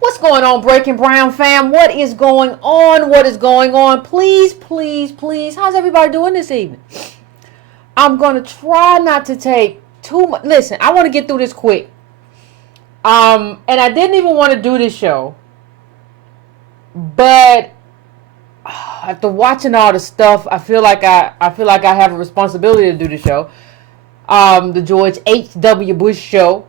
What's going on, Breaking Brown fam? What is going on? What is going on? Please, please, please. How's everybody doing this evening? I'm going to try not to take too much. Listen, I want to get through this quick. And I didn't even want to do this show. But after watching all the stuff, I feel like I have a responsibility to do the show. The George H.W. Bush show.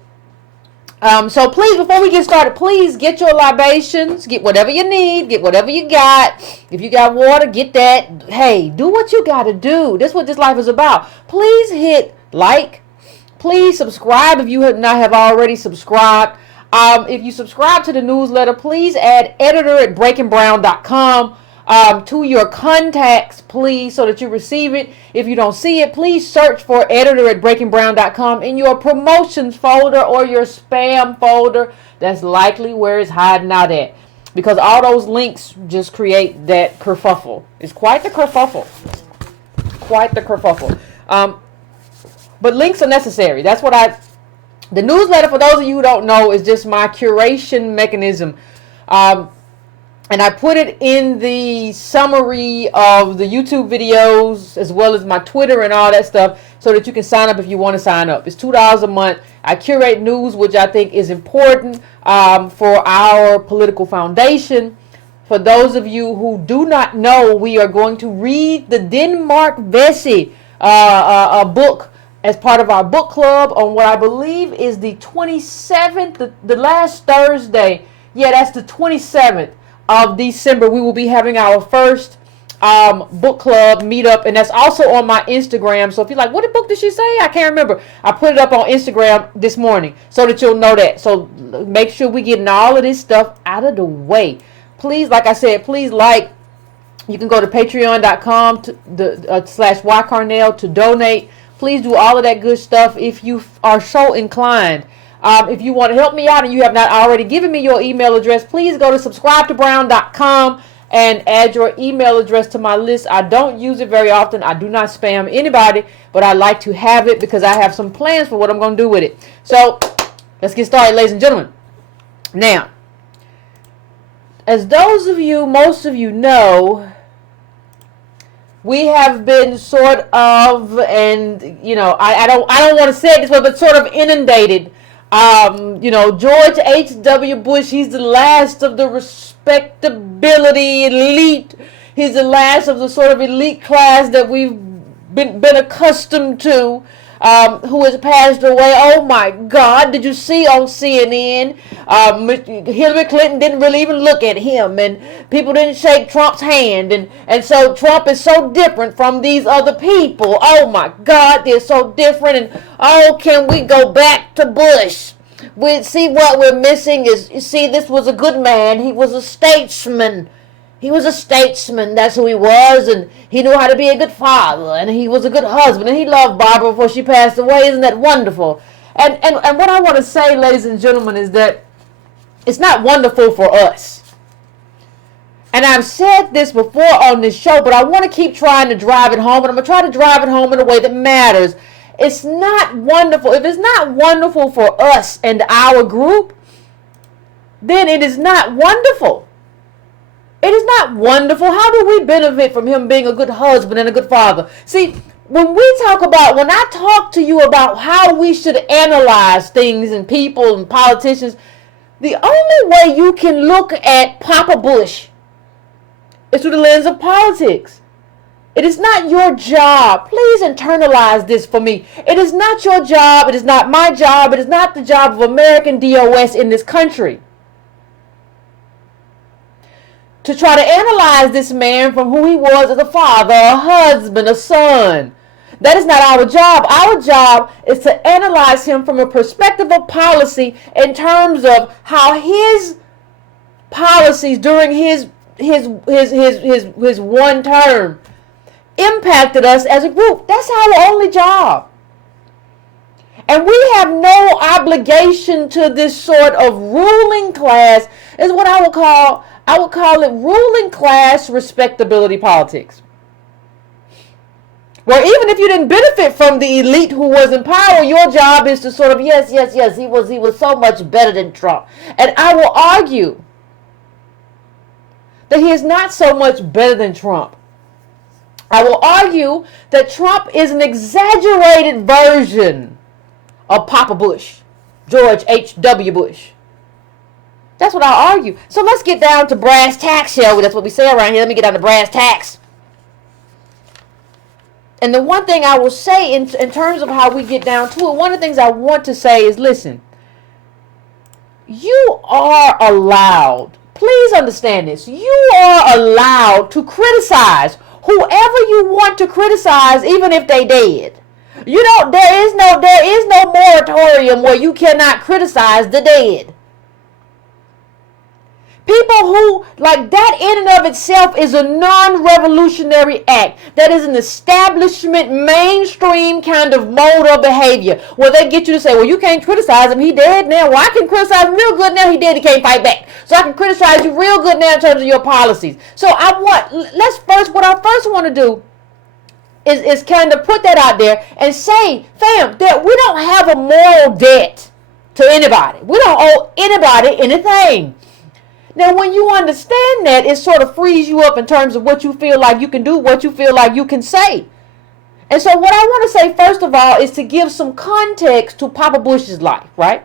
So please, before we get started, please get your libations, get whatever you need, get whatever you got. If you got water, get that. Hey, do what you got to do. That's what this life is about. Please hit like. Please subscribe if you have not have already subscribed. If you subscribe to the newsletter, please add editor@breakingbrown.com to your contacts, please, so that you receive it. If you don't see it, please search for editor@breakingbrown.com in your promotions folder or your spam folder. That's likely where it's hiding out at, because all those links just create that kerfuffle. It's quite the kerfuffle. Quite the kerfuffle. But links are necessary. That's what the newsletter, for those of you who don't know, is just my curation mechanism. And I put it in the summary of the YouTube videos, as well as my Twitter and all that stuff, so that you can sign up if you want to sign up. It's $2 a month. I curate news, which I think is important for our political foundation. For those of you who do not know, we are going to read the Denmark Vesey a book as part of our book club on what I believe is the 27th, the last Thursday. Yeah, that's the 27th. Of December. We will be having our first book club meetup, and that's also on my Instagram. So if you're like, what book did she say? I can't remember. I put it up on Instagram this morning so that you'll know that. So make sure we getting all of this stuff out of the way. Please, like I said, please like. You can go to patreon.com /ycarnell to donate. Please do all of that good stuff if you are so inclined. If you want to help me out and you have not already given me your email address, please go to subscribetobrown.com and add your email address to my list. I don't use it very often. I do not spam anybody, but I like to have it because I have some plans for what I'm going to do with it. So let's get started, ladies and gentlemen. Now, as most of you know, we have been sort of, and I don't want to say it this way, but sort of inundated George H.W. Bush, he's the last of the respectability elite. He's the last of the sort of elite class that we've been accustomed to, who has passed away. Oh my God, did you see on CNN? Hillary Clinton didn't really even look at him, and people didn't shake Trump's hand, and so Trump is so different from these other people. Oh my God, they're so different, and oh, can we go back to Bush? We see what we're missing is, you see, this was a good man. He was a statesman. He was a statesman. That's who he was, and he knew how to be a good father, and he was a good husband, and he loved Barbara before she passed away. Isn't that wonderful? And what I want to say, ladies and gentlemen, is that it's not wonderful for us. And I've said this before on this show, but I want to keep trying to drive it home, and I'm going to try to drive it home in a way that matters. It's not wonderful. If it's not wonderful for us and our group, then it is not wonderful. It is not wonderful. How do we benefit from him being a good husband and a good father? See, when I talk to you about how we should analyze things and people and politicians, the only way you can look at Papa Bush is through the lens of politics. It is not your job. Please internalize this for me. It is not your job. It is not my job. It is not the job of American DOS in this country to try to analyze this man from who he was as a father, a husband, a son. That is not our job. Our job is to analyze him from a perspective of policy in terms of how his policies during his one term impacted us as a group. That's our only job. And we have no obligation to this sort of ruling class, is what I would call it ruling class respectability politics. Where even if you didn't benefit from the elite who was in power, your job is to sort of, yes, he was so much better than Trump. And I will argue that he is not so much better than Trump. I will argue that Trump is an exaggerated version of Papa Bush, George H.W. Bush. That's what I argue. So let's get down to brass tacks, shall we? That's what we say around here. Let me get down to brass tacks. And the one thing I will say in terms of how we get down to it, one of the things I want to say is, listen, you are allowed, please understand this, you are allowed to criticize whoever you want to criticize, even if they dead. You know, there is no moratorium where you cannot criticize the dead. People who, like that in and of itself is a non-revolutionary act. That is an establishment, mainstream kind of mode of behavior where they get you to say, well, you can't criticize him. He dead now. Well, I can criticize him real good now. He dead. He can't fight back. So I can criticize you real good now in terms of your policies. So what I first want to do is kind of put that out there and say, fam, that we don't have a moral debt to anybody. We don't owe anybody anything. Now, when you understand that, it sort of frees you up in terms of what you feel like you can do, what you feel like you can say. And so what I want to say, first of all, is to give some context to Papa Bush's life, right?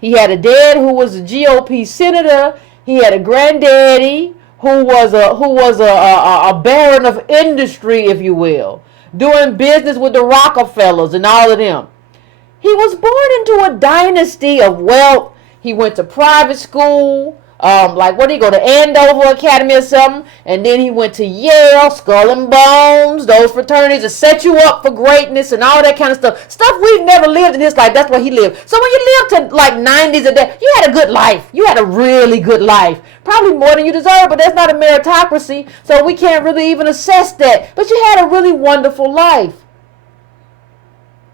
He had a dad who was a GOP senator. He had a granddaddy who was a baron of industry, if you will, doing business with the Rockefellers and all of them. He was born into a dynasty of wealth. He went to private school. What did he go to Andover Academy or something? And then he went to Yale, Skull and Bones, those fraternities that set you up for greatness and all that kind of stuff. Stuff we've never lived in his life. That's what he lived. So when you lived to like 90s and that, you had a good life. You had a really good life. Probably more than you deserve, but that's not a meritocracy. So we can't really even assess that. But you had a really wonderful life.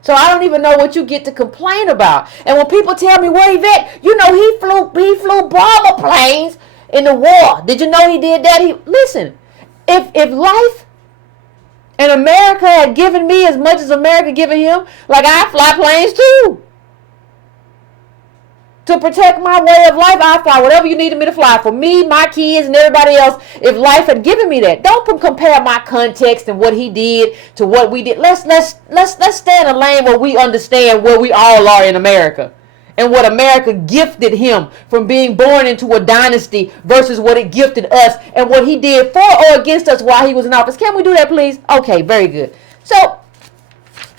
So I don't even know what you get to complain about. And when people tell me, well, Yvette, you know, he flew bomber planes in the war. Did you know he did that? Listen, if life and America had given me as much as America given him, like I fly planes too. To protect my way of life, I fly whatever you needed me to fly for me, my kids, and everybody else. If life had given me that, don't compare my context and what he did to what we did. Let's stay in a lane where we understand where we all are in America, and what America gifted him from being born into a dynasty versus what it gifted us and what he did for or against us while he was in office. Can we do that, please? Okay, very good. So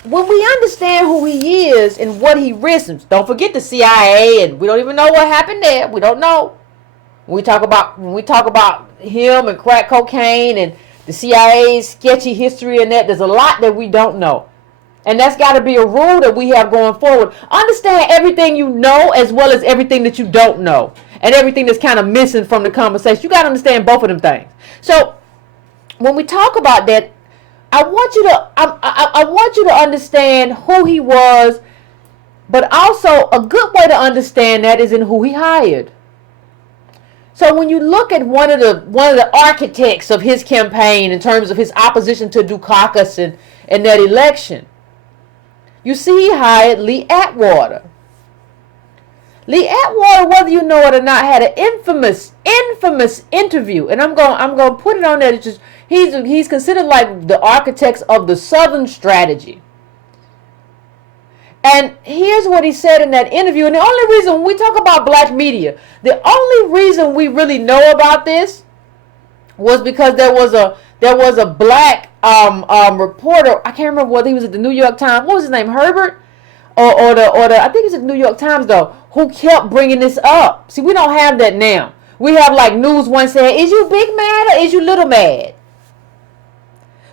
when we understand who he is and what he risks, don't forget the CIA, and we don't even know what happened there. We don't know. When we talk about him and crack cocaine and the CIA's sketchy history and that, there's a lot that we don't know. And that's got to be a rule that we have going forward. Understand everything you know as well as everything that you don't know. And everything that's kind of missing from the conversation. You got to understand both of them things. So when we talk about that, I want you to understand who he was. But also a good way to understand that is in who he hired. So when you look at one of the architects of his campaign in terms of his opposition to Dukakis and that election, you see he hired Lee Atwater. Lee Atwater, whether you know it or not, had an infamous interview, and I'm going to put it on there. It's just he's considered like the architects of the Southern strategy. And here's what he said in that interview. And the only reason when we talk about black media, the only reason we really know about this was because there was a black reporter. I can't remember whether he was at the New York Times. What was his name? Herbert, or the I think it was at the New York Times though. Who kept bringing this up? See, we don't have that now. We have like News One saying, "Is you big mad or is you little mad?"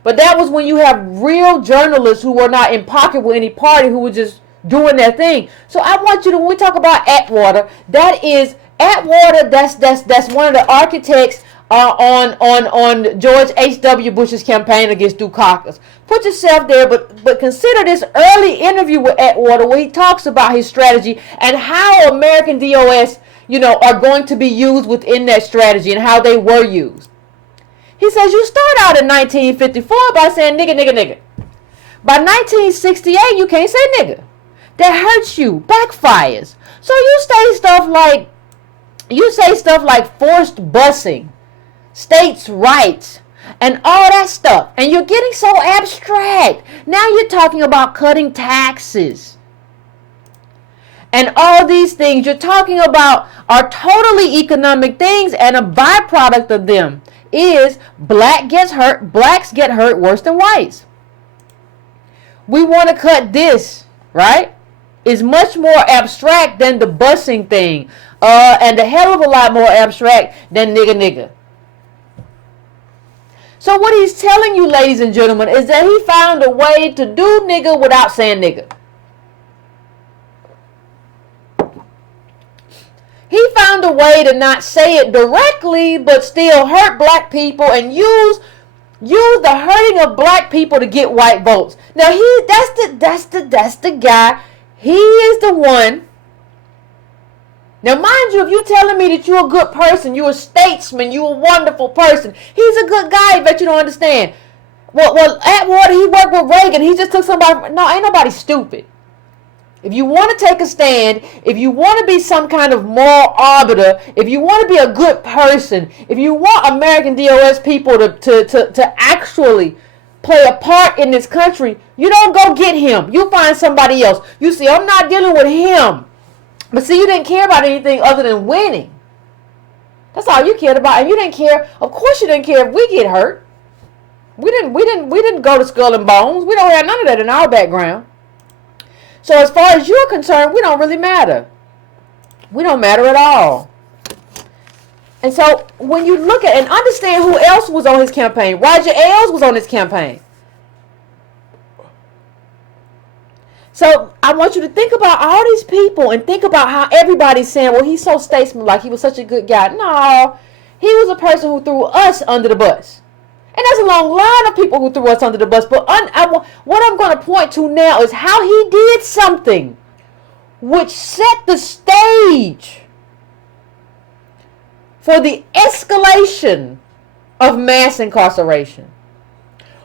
But that was when you have real journalists who were not in pocket with any party, who were just doing their thing. So I want you to, when we talk about Atwater, that's one of the architects on George H.W. Bush's campaign against Dukakis. Put yourself there, but consider this early interview with Atwater where he talks about his strategy and how American DOS, are going to be used within that strategy and how they were used. He says you start out in 1954 by saying nigga, nigga, nigga. By 1968, you can't say nigga. That hurts you, backfires. So you say stuff like forced busing, states' rights, and all that stuff. And you're getting so abstract. Now you're talking about cutting taxes. And all these things you're talking about are totally economic things, and a byproduct of them is blacks get hurt worse than whites. We want to cut this, right? It's much more abstract than the busing thing, and a hell of a lot more abstract than nigga nigga. So what he's telling you, ladies and gentlemen, is that he found a way to do nigga without saying nigga. He found a way to not say it directly, but still hurt black people and use the hurting of black people to get white votes. Now that's the guy. He is the one. Now mind you, if you're telling me that you're a good person, you're a statesman, you're a wonderful person, he's a good guy. I bet you don't understand. Well, Atwater, he worked with Reagan. He just took somebody. No, ain't nobody stupid. If you want to take a stand, if you want to be some kind of moral arbiter, if you want to be a good person, if you want American DOS people to actually play a part in this country, you don't go get him. You find somebody else. You see, I'm not dealing with him. But see, you didn't care about anything other than winning. That's all you cared about. And you didn't care. Of course you didn't care if we get hurt. We didn't go to Skull and Bones. We don't have none of that in our background. So as far as you're concerned, we don't really matter. We don't matter at all. And so when you look at and understand who else was on his campaign, Roger Ailes was on his campaign. So I want you to think about all these people and think about how everybody's saying, well, he's so statesman-like, he was such a good guy. No, he was a person who threw us under the bus. And there's a long line of people who threw us under the bus. But what I'm going to point to now is how he did something which set the stage for the escalation of mass incarceration.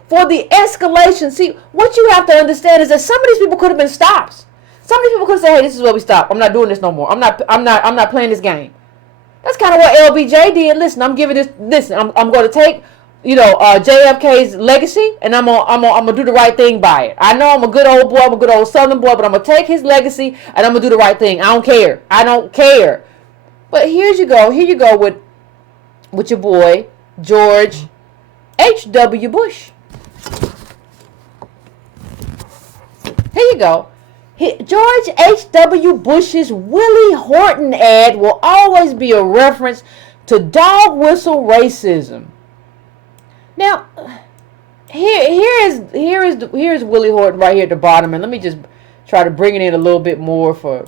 For the escalation. See, what you have to understand is that some of these people could have been stopped. Some of these people could have said, hey, this is where we stop. I'm not doing this no more. I'm not playing this game. That's kind of what LBJ did. Listen, I'm giving this. Listen, I'm going to take JFK's legacy, and I'm gonna do the right thing by it. I know I'm a good old boy, I'm a good old Southern boy, but I'm gonna take his legacy and I'm gonna do the right thing. I don't care. But here you go with your boy George H.W. Bush. Here you go. George H.W. Bush's Willie Horton ad will always be a reference to dog whistle racism. Now, here is Willie Horton right here at the bottom, and let me just try to bring it in a little bit more for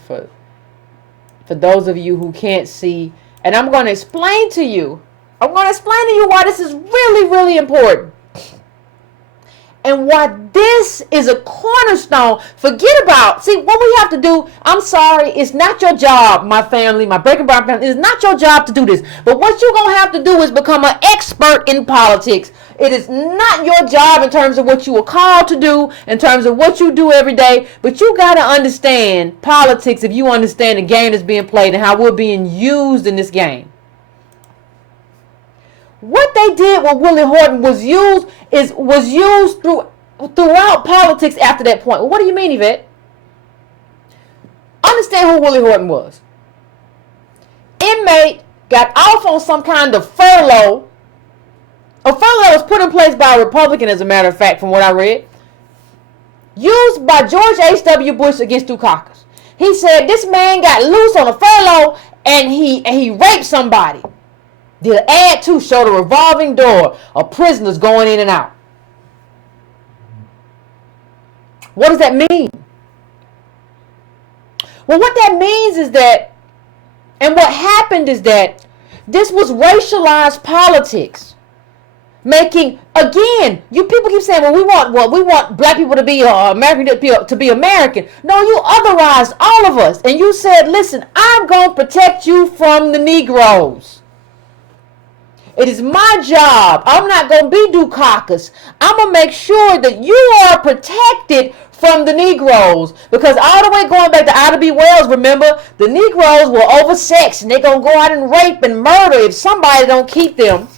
those of you who can't see, and I'm going to explain to you why this is really, really important. And why this is a cornerstone. Forget about, see, what we have to do, I'm sorry, it's not your job, my family, my Breaking Brown family, it's not your job to do this. But what you're going to have to do is become an expert in politics. It is not your job in terms of what you were called to do, in terms of what you do every day. But you got to understand politics if you understand the game that's being played and how we're being used in this game. What they did with Willie Horton was used throughout politics after that point. Well, what do you mean, Yvette? Understand who Willie Horton was. Inmate got off on some kind of furlough. A furlough was put in place by a Republican, as a matter of fact, from what I read. Used by George H.W. Bush against Dukakis. He said this man got loose on a furlough and he raped somebody. The ad too showed a revolving door of prisoners going in and out. What does that mean? Well, what that means is that, and what happened is that this was racialized politics. Making, again, you people keep saying, we want black people to be American, to be American. No, you otherized all of us. And you said, listen, I'm going to protect you from the Negroes. It is my job. I'm not going to be Dukakis. I'm going to make sure that you are protected from the Negroes. Because all the way going back to Ida B. Wells, remember, the Negroes were oversexed and they're going to go out and rape and murder if somebody don't keep them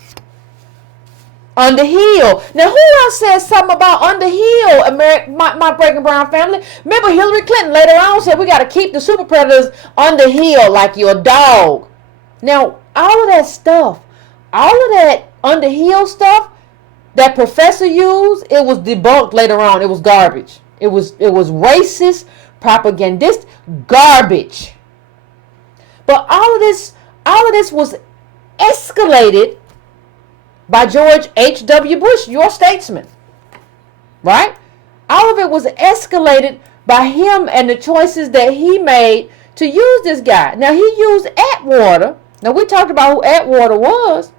under heel. Now, who else said something about under heel, my Breaking Brown family? Remember, Hillary Clinton later on said we got to keep the super predators under heel like your dog. Now, all of that stuff, all of that under heel stuff that professor used, it was debunked later on. It was garbage. It was racist, propagandist garbage. But all of this was escalated by George H.W. Bush, your statesman. Right? All of it was escalated by him and the choices that he made to use this guy. Now, he used Atwater. Now, we talked about who Atwater was.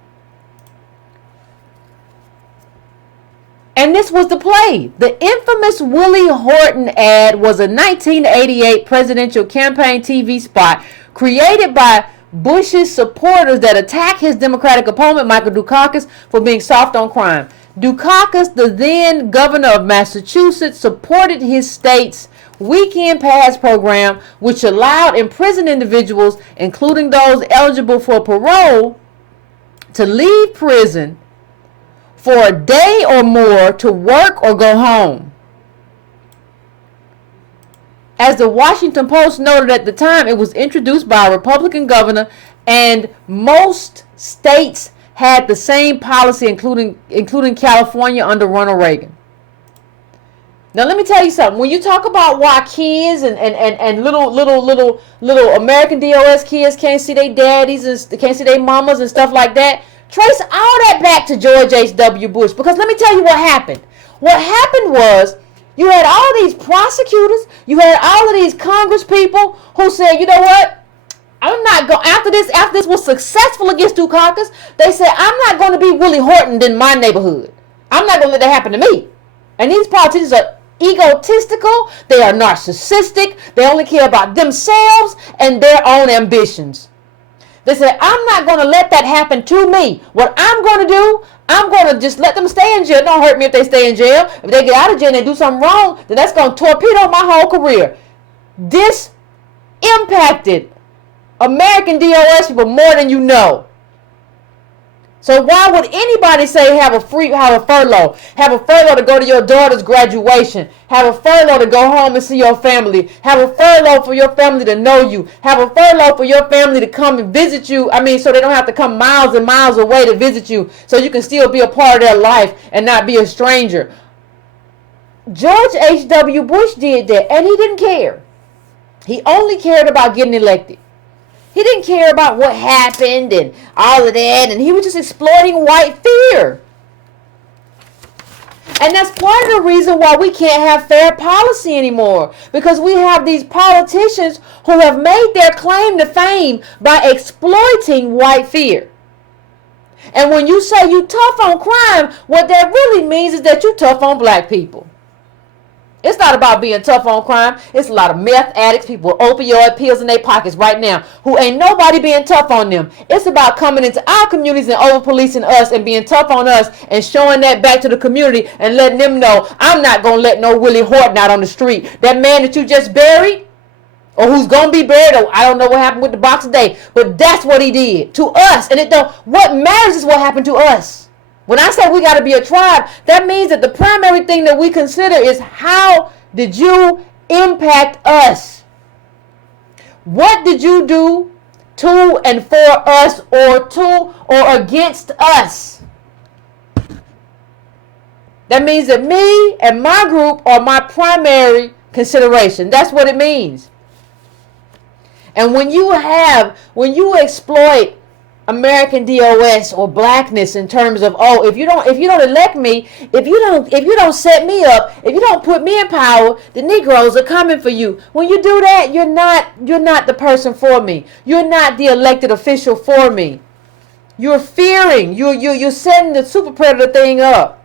And this was the play. The infamous Willie Horton ad was a 1988 presidential campaign TV spot created by Bush's supporters that attacked his Democratic opponent, Michael Dukakis, for being soft on crime. Dukakis, the then governor of Massachusetts, supported his state's weekend pass program, which allowed imprisoned individuals, including those eligible for parole, to leave prison for a day or more to work or go home. As the Washington Post noted at the time, it was introduced by a Republican governor, and most states had the same policy, including California under Ronald Reagan. Now let me tell you something. When you talk about why kids and little American DOS kids can't see their daddies and can't see their mamas and stuff like that, trace all that back to George H.W. Bush. Because let me tell you what happened. What happened was you had all these prosecutors, you had all of these Congress people who said, you know what? I'm not going, after this was successful against Dukakis, they said, I'm not going to be Willie Horton in my neighborhood. I'm not going to let that happen to me. And these politicians are egotistical, they are narcissistic, they only care about themselves and their own ambitions. They said, I'm not going to let that happen to me. What I'm going to do, I'm going to just let them stay in jail. Don't hurt me if they stay in jail. If they get out of jail and they do something wrong, then that's going to torpedo my whole career. This impacted American DOS people more than you know. So why would anybody say have a furlough? Have a furlough to go to your daughter's graduation. Have a furlough to go home and see your family. Have a furlough for your family to know you. Have a furlough for your family to come and visit you. So they don't have to come miles and miles away to visit you, so you can still be a part of their life and not be a stranger. George H.W. Bush did that, and he didn't care. He only cared about getting elected. He didn't care about what happened and all of that, and he was just exploiting white fear. And that's part of the reason why we can't have fair policy anymore, because we have these politicians who have made their claim to fame by exploiting white fear. And when you say you tough on crime, what that really means is that you tough on black people. It's not about being tough on crime. It's a lot of meth addicts, people with opioid pills in their pockets right now, who ain't nobody being tough on them. It's about coming into our communities and over-policing us and being tough on us and showing that back to the community and letting them know, I'm not going to let no Willie Horton out on the street. That man that you just buried, or who's going to be buried, or I don't know what happened with the Box today, but that's what he did to us. And what matters is what happened to us. When I say we got to be a tribe, that means that the primary thing that we consider is, how did you impact us? What did you do to and for us, or to or against us? That means that me and my group are my primary consideration. That's what it means. And when you exploit American DOS or blackness in terms of, if you don't elect me, if you don't set me up, if you don't put me in power, the Negroes are coming for you. When you do that, you're not the person for me. You're not the elected official for me. You're fearing. You're setting the super predator thing up.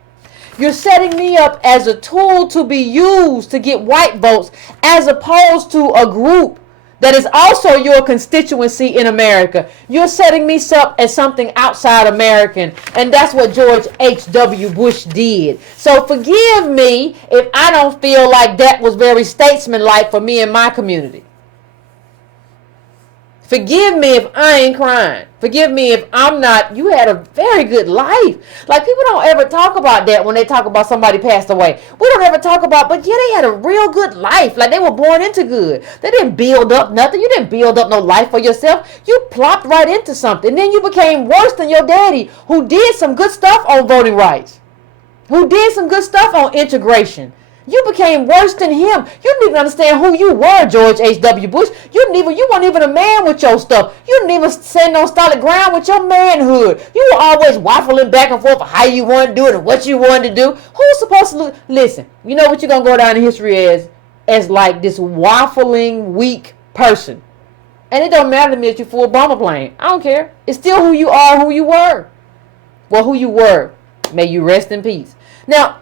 You're setting me up as a tool to be used to get white votes, as opposed to a group that is also your constituency in America. You're setting me up as something outside American. And that's what George H.W. Bush did. So forgive me if I don't feel like that was very statesmanlike for me and my community. Forgive me if I ain't crying. Forgive me if I'm not. You had a very good life. Like, people don't ever talk about that when they talk about somebody passed away. We don't ever talk about, but yeah, they had a real good life. Like, they were born into good. They didn't build up nothing. You didn't build up no life for yourself. You plopped right into something. Then you became worse than your daddy, who did some good stuff on voting rights, who did some good stuff on integration. You became worse than him. You didn't even understand who you were, George H.W. Bush. You weren't even a man with your stuff. You didn't even stand on solid ground with your manhood. You were always waffling back and forth for how you want to do it and what you wanted to do. Who's supposed to listen? You know what you're going to go down in history as like this waffling, weak person. And it don't matter to me that you flew a bomber plane. I don't care. It's still who you are, who you were. Well, who you were. May you rest in peace. Now,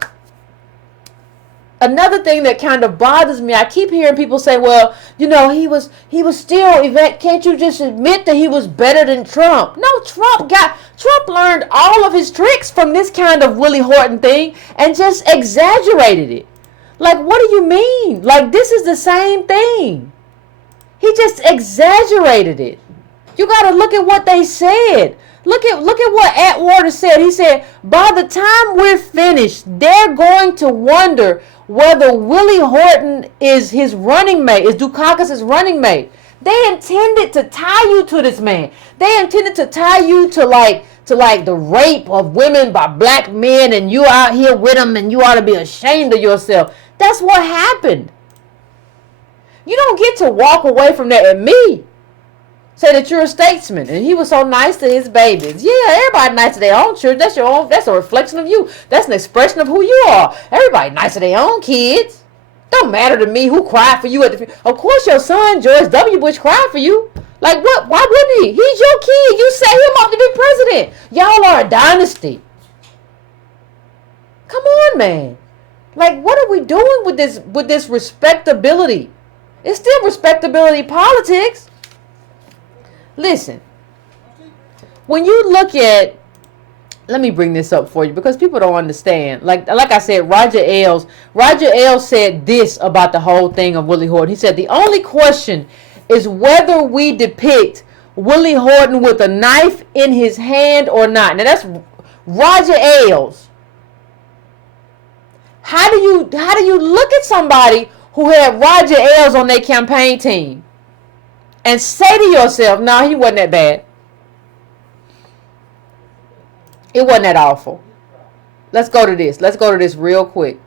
another thing that kind of bothers me, I keep hearing people say, well, he was still, Yvette, can't you just admit that he was better than Trump? No, Trump learned all of his tricks from this kind of Willie Horton thing and just exaggerated it. Like, what do you mean? Like, this is the same thing. He just exaggerated it. You got to look at what they said. Look at what Atwater said. He said, by the time we're finished, they're going to wonder whether Willie Horton is his running mate, is Dukakis' running mate. They intended to tie you to this man. They intended to tie you to like the rape of women by black men, and you out here with them, and you ought to be ashamed of yourself. That's what happened. You don't get to walk away from that at me. Say that you're a statesman, and he was so nice to his babies. Yeah, everybody nice to their own children. That's a reflection of you. That's an expression of who you are. Everybody nice to their own kids. Don't matter to me who cried for you at the. Of course, your son George W. Bush cried for you. Like, what? Why wouldn't he? He's your kid. You set him up to be president. Y'all are a dynasty. Come on, man. Like, what are we doing with this respectability? It's still respectability politics. Listen, when you look at, let me bring this up for you because people don't understand. Like I said, Roger Ailes said this about the whole thing of Willie Horton. He said, the only question is whether we depict Willie Horton with a knife in his hand or not? Now that's Roger Ailes. How do you look at somebody who had Roger Ailes on their campaign team and say to yourself, no, he wasn't that bad. It wasn't that awful. Let's go to this. Let's go to this real quick.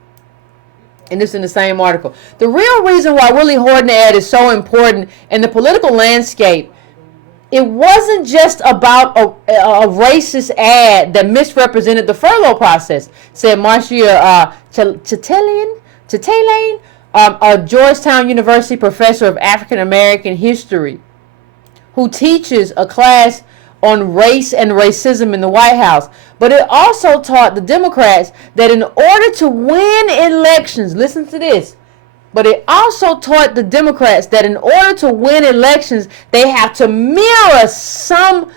And this is in the same article. The real reason why Willie Horton ad is so important in the political landscape, it wasn't just about a racist ad that misrepresented the furlough process, said Marcia Chatelain, a Georgetown University professor of African American history, who teaches a class on race and racism in the White House. But it also taught the Democrats that in order to win elections, listen to this, but it also taught the Democrats that in order to win elections, they have to mirror some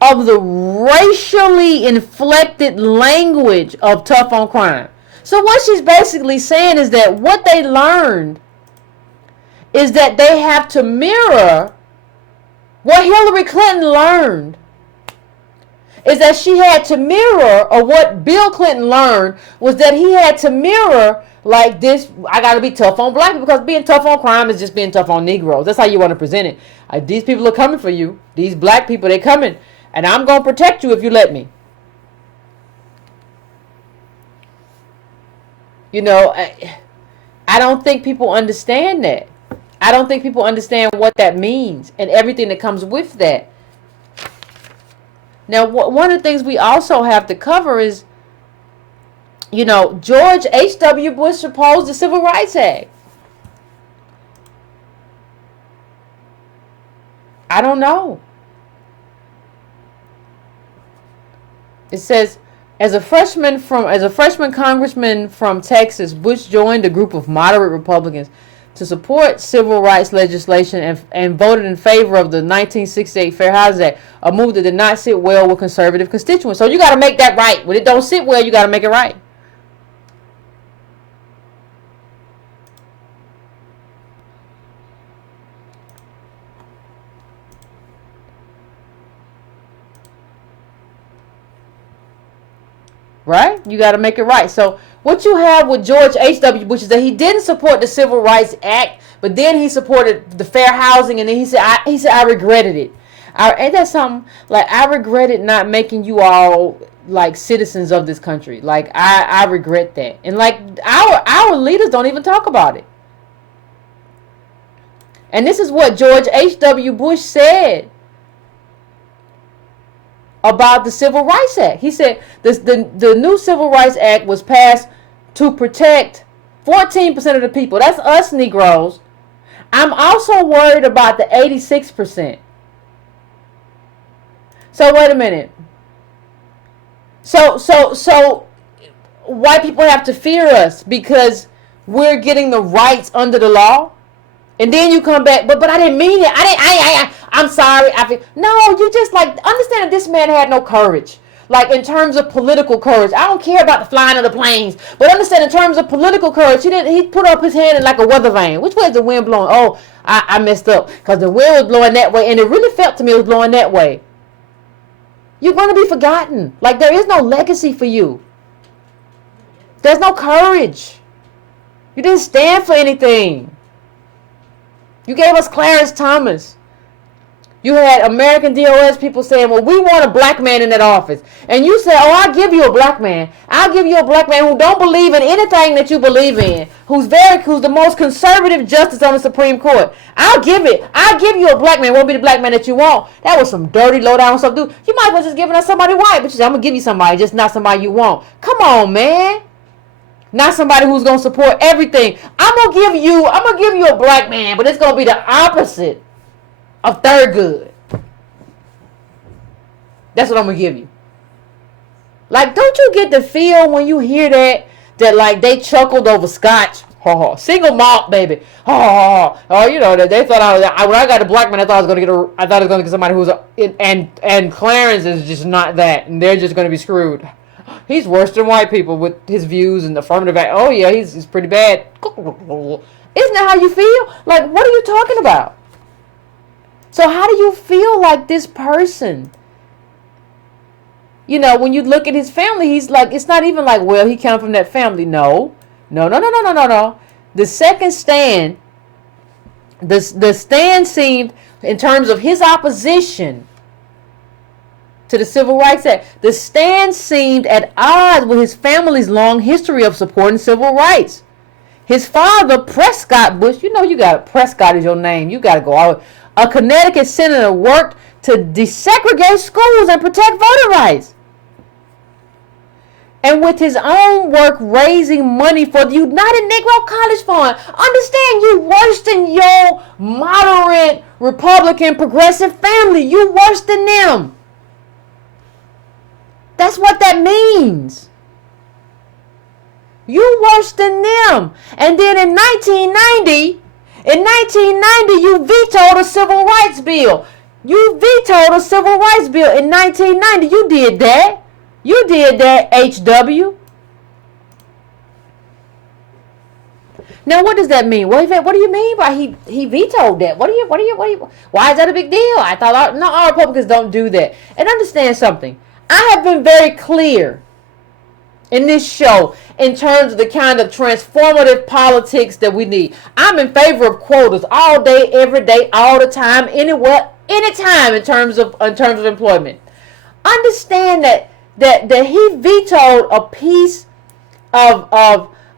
of the racially inflected language of tough on crime. So what she's basically saying is that what they learned is that they have to mirror what Hillary Clinton learned. Is that she had to mirror, or what Bill Clinton learned was that he had to mirror like this. I got to be tough on black people because being tough on crime is just being tough on Negroes. That's how you want to present it. These people are coming for you. These black people, they're coming. And I'm going to protect you if you let me. You know, I don't think people understand that. I don't think people understand what that means and everything that comes with that. Now, one of the things we also have to cover is, you know, George H.W. Bush proposed the Civil Rights Act. I don't know. It says, as a freshman congressman from Texas, Bush joined a group of moderate Republicans to support civil rights legislation and voted in favor of the 1968 Fair Housing Act, a move that did not sit well with conservative constituents. So you got to make that right. When it don't sit well, you got to make it right. Right? You got to make it right. So what you have with George H.W. Bush is that he didn't support the Civil Rights Act, but then he supported the fair housing, and then he said, I regretted it. Ain't that something? Like, I regretted not making you all like citizens of this country. Like, I regret that. And like our leaders don't even talk about it. And this is what George H.W. Bush said about the Civil Rights Act. He said the new Civil Rights Act was passed to protect 14% of the people. That's us Negroes. I'm also worried about the 86%. So wait a minute. So white people have to fear us because we're getting the rights under the law? And then you come back, but I didn't mean it. I'm sorry. No, you just like understand that this man had no courage. Like in terms of political courage, I don't care about the flying of the planes, but understand in terms of political courage, he put up his hand in like a weather vane. Which way is the wind blowing? Oh, I messed up because the wind was blowing that way, and it really felt to me it was blowing that way. You're going to be forgotten. Like there is no legacy for you. There's no courage. You didn't stand for anything. You gave us Clarence Thomas. You had American DOS people saying, well, we want a black man in that office. And you said, oh, I'll give you a black man. I'll give you a black man who don't believe in anything that you believe in. Who's the most conservative justice on the Supreme Court. I'll give you a black man. Won't be the black man that you want. That was some dirty, low-down stuff, dude. You might as well just giving us somebody white. But you said, I'm going to give you somebody, just not somebody you want. Come on, man. Not somebody who's going to support everything. I'm going to give you a black man, but it's going to be the opposite of Thurgood. That's what I'm going to give you. Like, don't you get the feel when you hear that like they chuckled over scotch? Single malt, baby. Oh, you know, that they thought when I got a black man, I thought I was going to get somebody who's and Clarence is just not that, and they're just going to be screwed. He's worse than white people with his views and affirmative act. Oh yeah, he's pretty bad. Isn't that how you feel? Like, what are you talking about? So how do you feel like this person? You know, when you look at his family, he's like, it's not even like, well, he came from that family. No. The second stand, the stand seemed, in terms of his opposition to the Civil Rights Act, the stand seemed at odds with his family's long history of supporting civil rights. His father, Prescott Bush, you know, you got Prescott is your name. You got to go out. A Connecticut senator, worked to desegregate schools and protect voting rights. And with his own work raising money for the United Negro College Fund. Understand, you worse than your moderate Republican progressive family. You worse than them. That's what that means. You worse than them. And then in 1990, you vetoed a civil rights bill. You vetoed a civil rights bill in 1990. You did that. You did that, HW. Now, what does that mean? Well, Yvette, what do you mean by he vetoed that? Why is that a big deal? I thought, no, all Republicans don't do that. And understand something. I have been very clear in this show in terms of the kind of transformative politics that we need. I'm in favor of quotas all day, every day, all the time, anywhere, anytime in terms of employment. Understand that he vetoed a piece of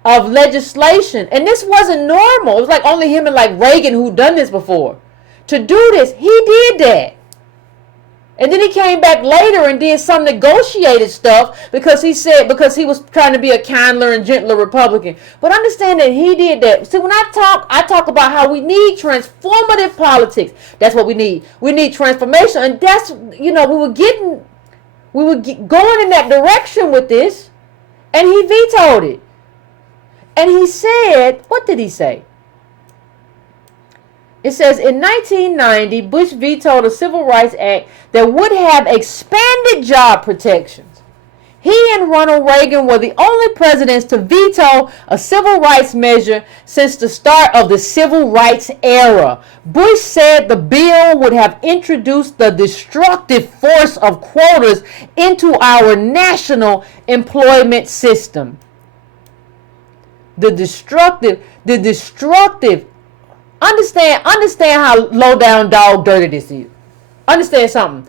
legislation, and this wasn't normal. It was like only him and like Reagan who done this before. To do this, he did that. And then he came back later and did some negotiated stuff because he was trying to be a kinder and gentler Republican. But understand that he did that. See, when I talk about how we need transformative politics. That's what we need. We need transformation, and that's, you know, we were going in that direction with this, and he vetoed it. And he said, what did he say? It says, in 1990, Bush vetoed a Civil Rights Act that would have expanded job protections. He and Ronald Reagan were the only presidents to veto a civil rights measure since the start of the civil rights era. Bush said the bill would have introduced the destructive force of quotas into our national employment system. The destructive. Understand how low down dog dirty this is. Understand something.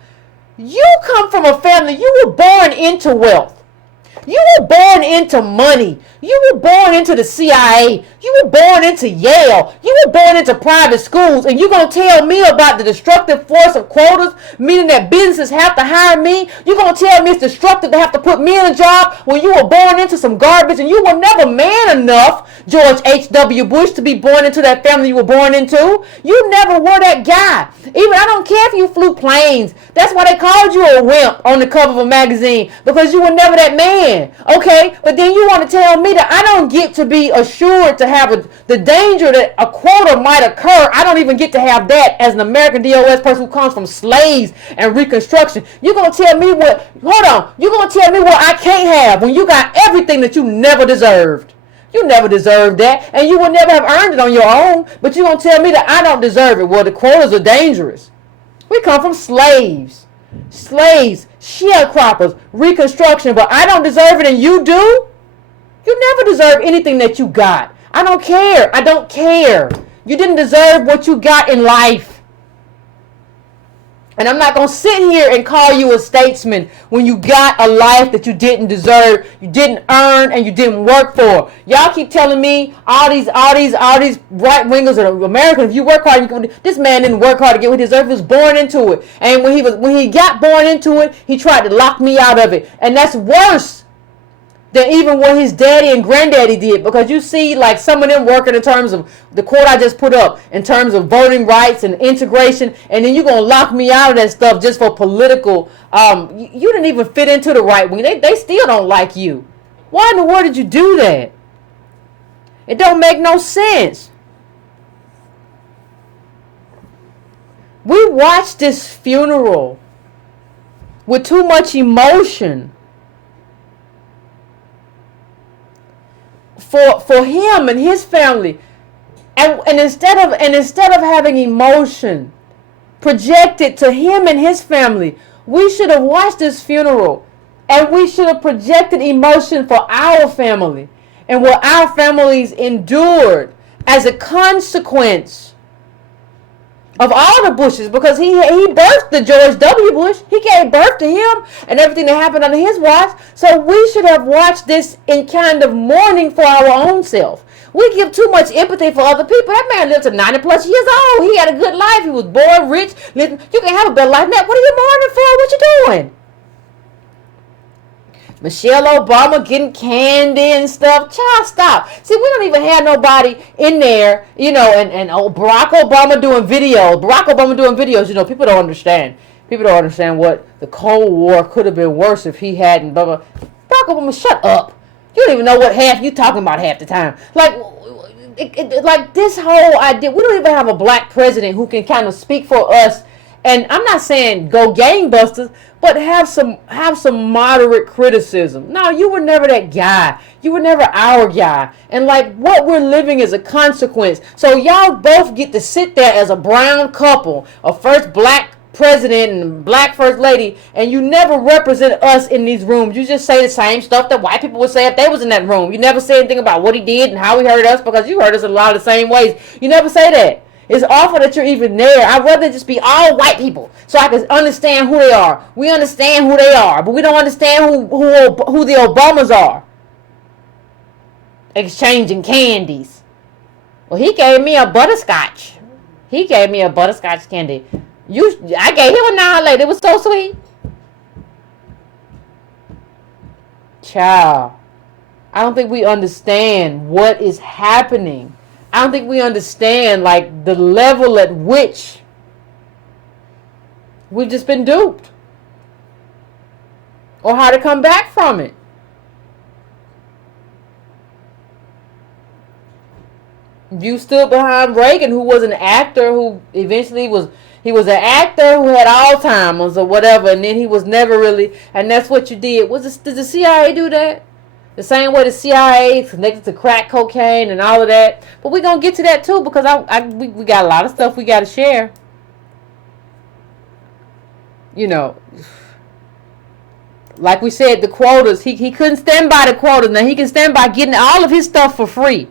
You come from a family, you were born into wealth. You were born into money. You were born into the CIA. You were born into Yale. You were born into private schools. And you're going to tell me about the destructive force of quotas, meaning that businesses have to hire me. You're going to tell me it's destructive to have to put me in a job when you were born into some garbage and you were never man enough, George H.W. Bush, to be born into that family you were born into. You never were that guy. Even I don't care if you flew planes. That's why they called you a wimp on the cover of a magazine, because you were never that man. Okay, but then you want to tell me that I don't get to be assured to have the danger that a quota might occur. I don't even get to have that as an American DOS person who comes from slaves and Reconstruction. You're going to tell me what, hold on, you're going to tell me what I can't have when you got everything that you never deserved. You never deserved that, and you will never have earned it on your own, but you're going to tell me that I don't deserve it. Well, the quotas are dangerous. We come from slaves, sharecroppers, Reconstruction, but I don't deserve it and you do? You never deserve anything that you got. I don't care. I don't care. You didn't deserve what you got in life. And I'm not going to sit here and call you a statesman when you got a life that you didn't deserve, you didn't earn, and you didn't work for. Y'all keep telling me all these right-wingers in America, if you work hard, you can, this man didn't work hard to get what he deserved. He was born into it. And when he got born into it, he tried to lock me out of it. And that's worse than even what his daddy and granddaddy did, because you see like some of them working in terms of the quote I just put up in terms of voting rights and integration, and then you're going to lock me out of that stuff just for political, you didn't even fit into the right wing. They still don't like you. Why in the world did you do that? It don't make no sense. We watched this funeral with too much emotion. For him and his family, and instead of having emotion projected to him and his family. We should have watched this funeral, and we should have projected emotion for our family and what our families endured as a consequence of all the Bushes, because he birthed the George W. Bush. He gave birth to him and everything that happened under his watch. So we should have watched this in kind of mourning for our own self. We give too much empathy for other people. That man lived to 90 plus years old. He had a good life. He was born rich. You can have a better life than that. What are you mourning for? What you doing? Michelle Obama getting candy and stuff. Child, stop. See, we don't even have nobody in there, and Barack Obama doing videos. People don't understand. People don't understand what the Cold War could have been worse if he hadn't. Blah, blah. Barack Obama, shut up. You don't even know what half you talking about half the time. Like this whole idea. We don't even have a black president who can kind of speak for us. And I'm not saying go gangbusters, but have some moderate criticism. No, you were never that guy. You were never our guy. And like what we're living is a consequence. So y'all both get to sit there as a brown couple, a first black president and black first lady, and you never represent us in these rooms. You just say the same stuff that white people would say if they was in that room. You never say anything about what he did and how he hurt us, because you hurt us in a lot of the same ways. You never say that. It's awful that you're even there. I'd rather just be all white people so I can understand who they are. We understand who they are, but we don't understand who the Obamas are. Exchanging candies. Well, he gave me a butterscotch. He gave me a butterscotch candy. I gave him a nod. It was so sweet. Child, I don't think we understand what is happening. I don't think we understand like the level at which we've just been duped, or how to come back from it. You stood behind Reagan, who was an actor, who eventually was an actor who had Alzheimer's or whatever, and then he was never really, and that's what you did. Did the CIA do that? The same way the CIA is connected to crack cocaine and all of that. But we're going to get to that too, because we got a lot of stuff we got to share. Like we said, the quotas, he couldn't stand by the quotas. Now he can stand by getting all of his stuff for free.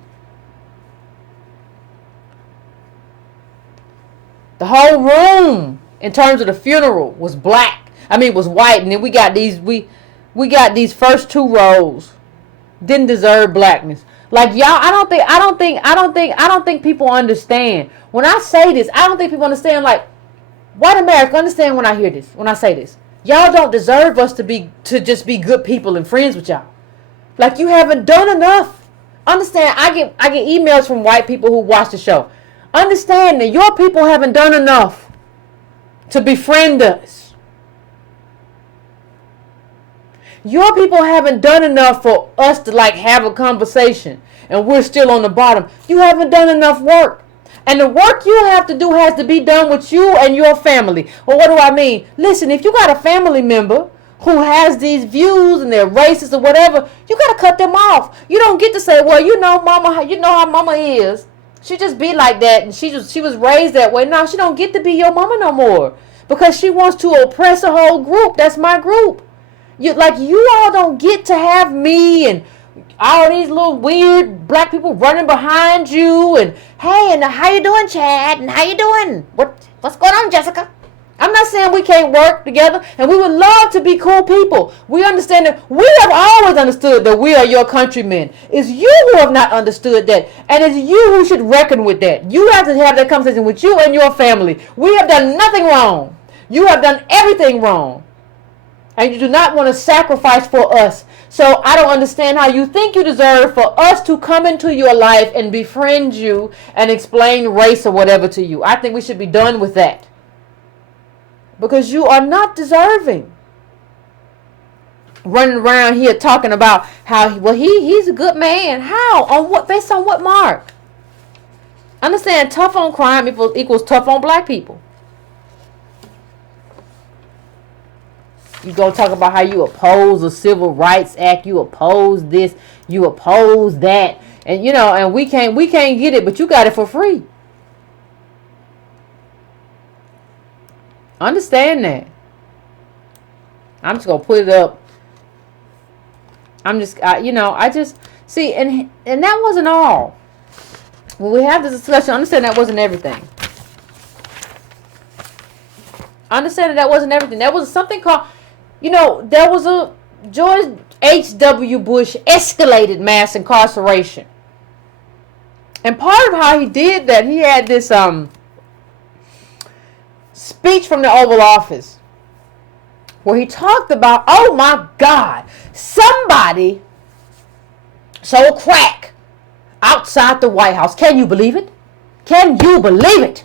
The whole room, in terms of the funeral, was black. Was white. And then we got these first two rows. Didn't deserve blackness. Like y'all, I don't think people understand. When I say this, I don't think people understand. Like, white America, understand when I hear this, when I say this. Y'all don't deserve us to just be good people and friends with y'all. Like, you haven't done enough. Understand? I get emails from white people who watch the show. Understand that your people haven't done enough to befriend us. Your people haven't done enough for us to like have a conversation, and we're still on the bottom. You haven't done enough work. And the work you have to do has to be done with you and your family. Well, what do I mean? Listen, if you got a family member who has these views and they're racist or whatever, you got to cut them off. You don't get to say, well, mama, you know how mama is. She just be like that, and she was raised that way. No, she don't get to be your mama no more, because she wants to oppress a whole group. That's my group. You all don't get to have me and all these little weird black people running behind you and, hey, and how you doing, Chad? And how you doing? What's going on, Jessica? I'm not saying we can't work together, and we would love to be cool people. We understand that. We have always understood that we are your countrymen. It's you who have not understood that, and it's you who should reckon with that. You have to have that conversation with you and your family. We have done nothing wrong. You have done everything wrong. And you do not want to sacrifice for us. So I don't understand how you think you deserve for us to come into your life and befriend you and explain race or whatever to you. I think we should be done with that. Because you are not deserving. Running around here talking about how, he's a good man. How? On what? Based on what mark? Understand, tough on crime equals tough on black people. You go talk about how you oppose the Civil Rights Act, you oppose this, you oppose that, and and we can't get it, but you got it for free. Understand that. I'm just going to put it up. I just, see, and that wasn't all. When we have this discussion, understand that wasn't everything. Understand that wasn't everything. There was something called, there was a George H.W. Bush escalated mass incarceration. And part of how he did that, he had this speech from the Oval Office where he talked about, oh my God, somebody sold crack outside the White House. Can you believe it? Can you believe it?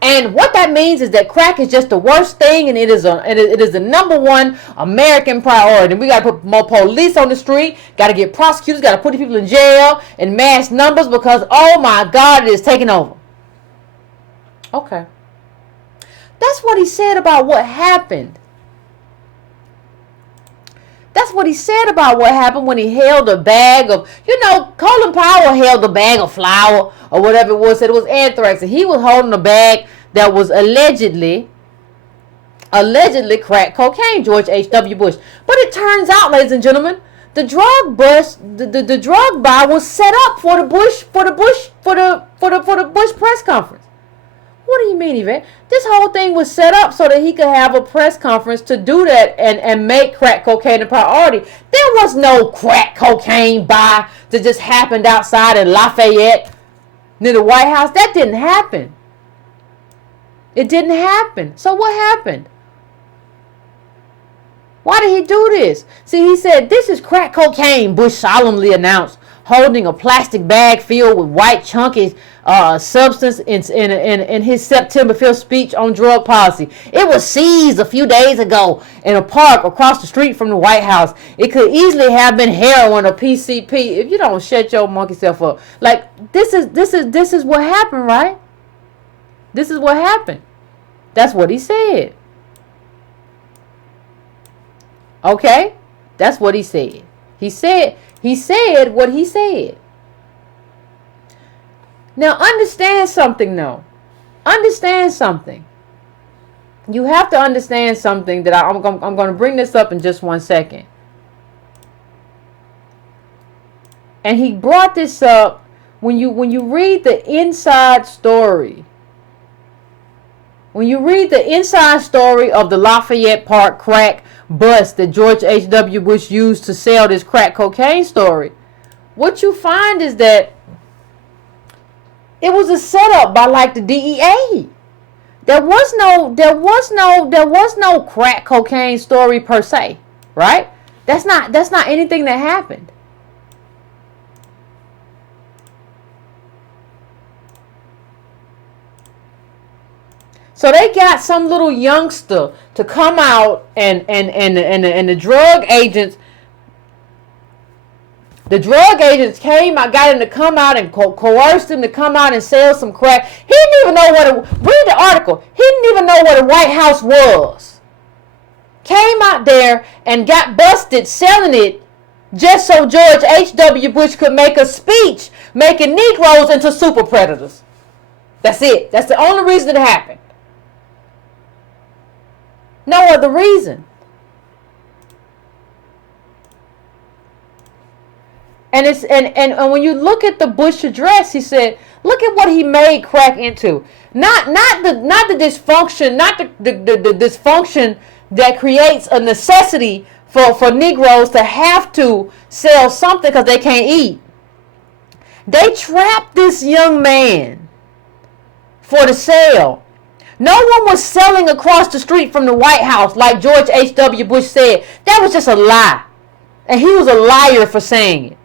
And what that means is that crack is just the worst thing, and it is the number one American priority. And we got to put more police on the street, got to get prosecutors, got to put people in jail in mass numbers because, oh my God, it is taking over. Okay. That's what he said about what happened. That's what he said about what happened when he held a bag of, Colin Powell held a bag of flour or whatever it was, said it was anthrax. And he was holding a bag that was allegedly crack cocaine, George H.W. Bush. But it turns out, ladies and gentlemen, the drug buy was set up for the Bush press conference. What do you mean, Yvette? This whole thing was set up so that he could have a press conference to do that and make crack cocaine a priority. There was no crack cocaine buy that just happened outside in Lafayette near the White House. That didn't happen. It didn't happen. So what happened? Why did he do this? See, he said, this is crack cocaine, Bush solemnly announced, holding a plastic bag filled with white chunky substance in his September 5th speech on drug policy. It was seized a few days ago in a park across the street from the White House. It could easily have been heroin or PCP. If you don't shut your monkey self up. Like, this is what happened, right? This is what happened. That's what he said. Okay? That's what he said. He said what he said. Now, understand something, though. Understand something. You have to understand something that I'm going to bring this up in just 1 second. And he brought this up when you read the inside story. When you read the inside story of the Lafayette Park crack bust that George H.W. Bush used to sell this crack cocaine story, what you find is that it was a setup by like the DEA. There was no crack cocaine story per se, right? That's not anything that happened. So they got some little youngster to come out and the drug agents. The drug agents got him to come out and coerced him to come out and sell some crack. He didn't even know read the article. He didn't even know what a White House was. Came out there and got busted selling it just so George H.W. Bush could make a speech making Negroes into super predators. That's it. That's the only reason it happened. No other reason. And it's and when you look at the Bush address, he said, look at what he made crack into. Not the dysfunction, not the dysfunction that creates a necessity for Negroes to have to sell something because they can't eat. They trapped this young man for the sale. No one was selling across the street from the White House like George H.W. Bush said. That was just a lie. And he was a liar for saying it.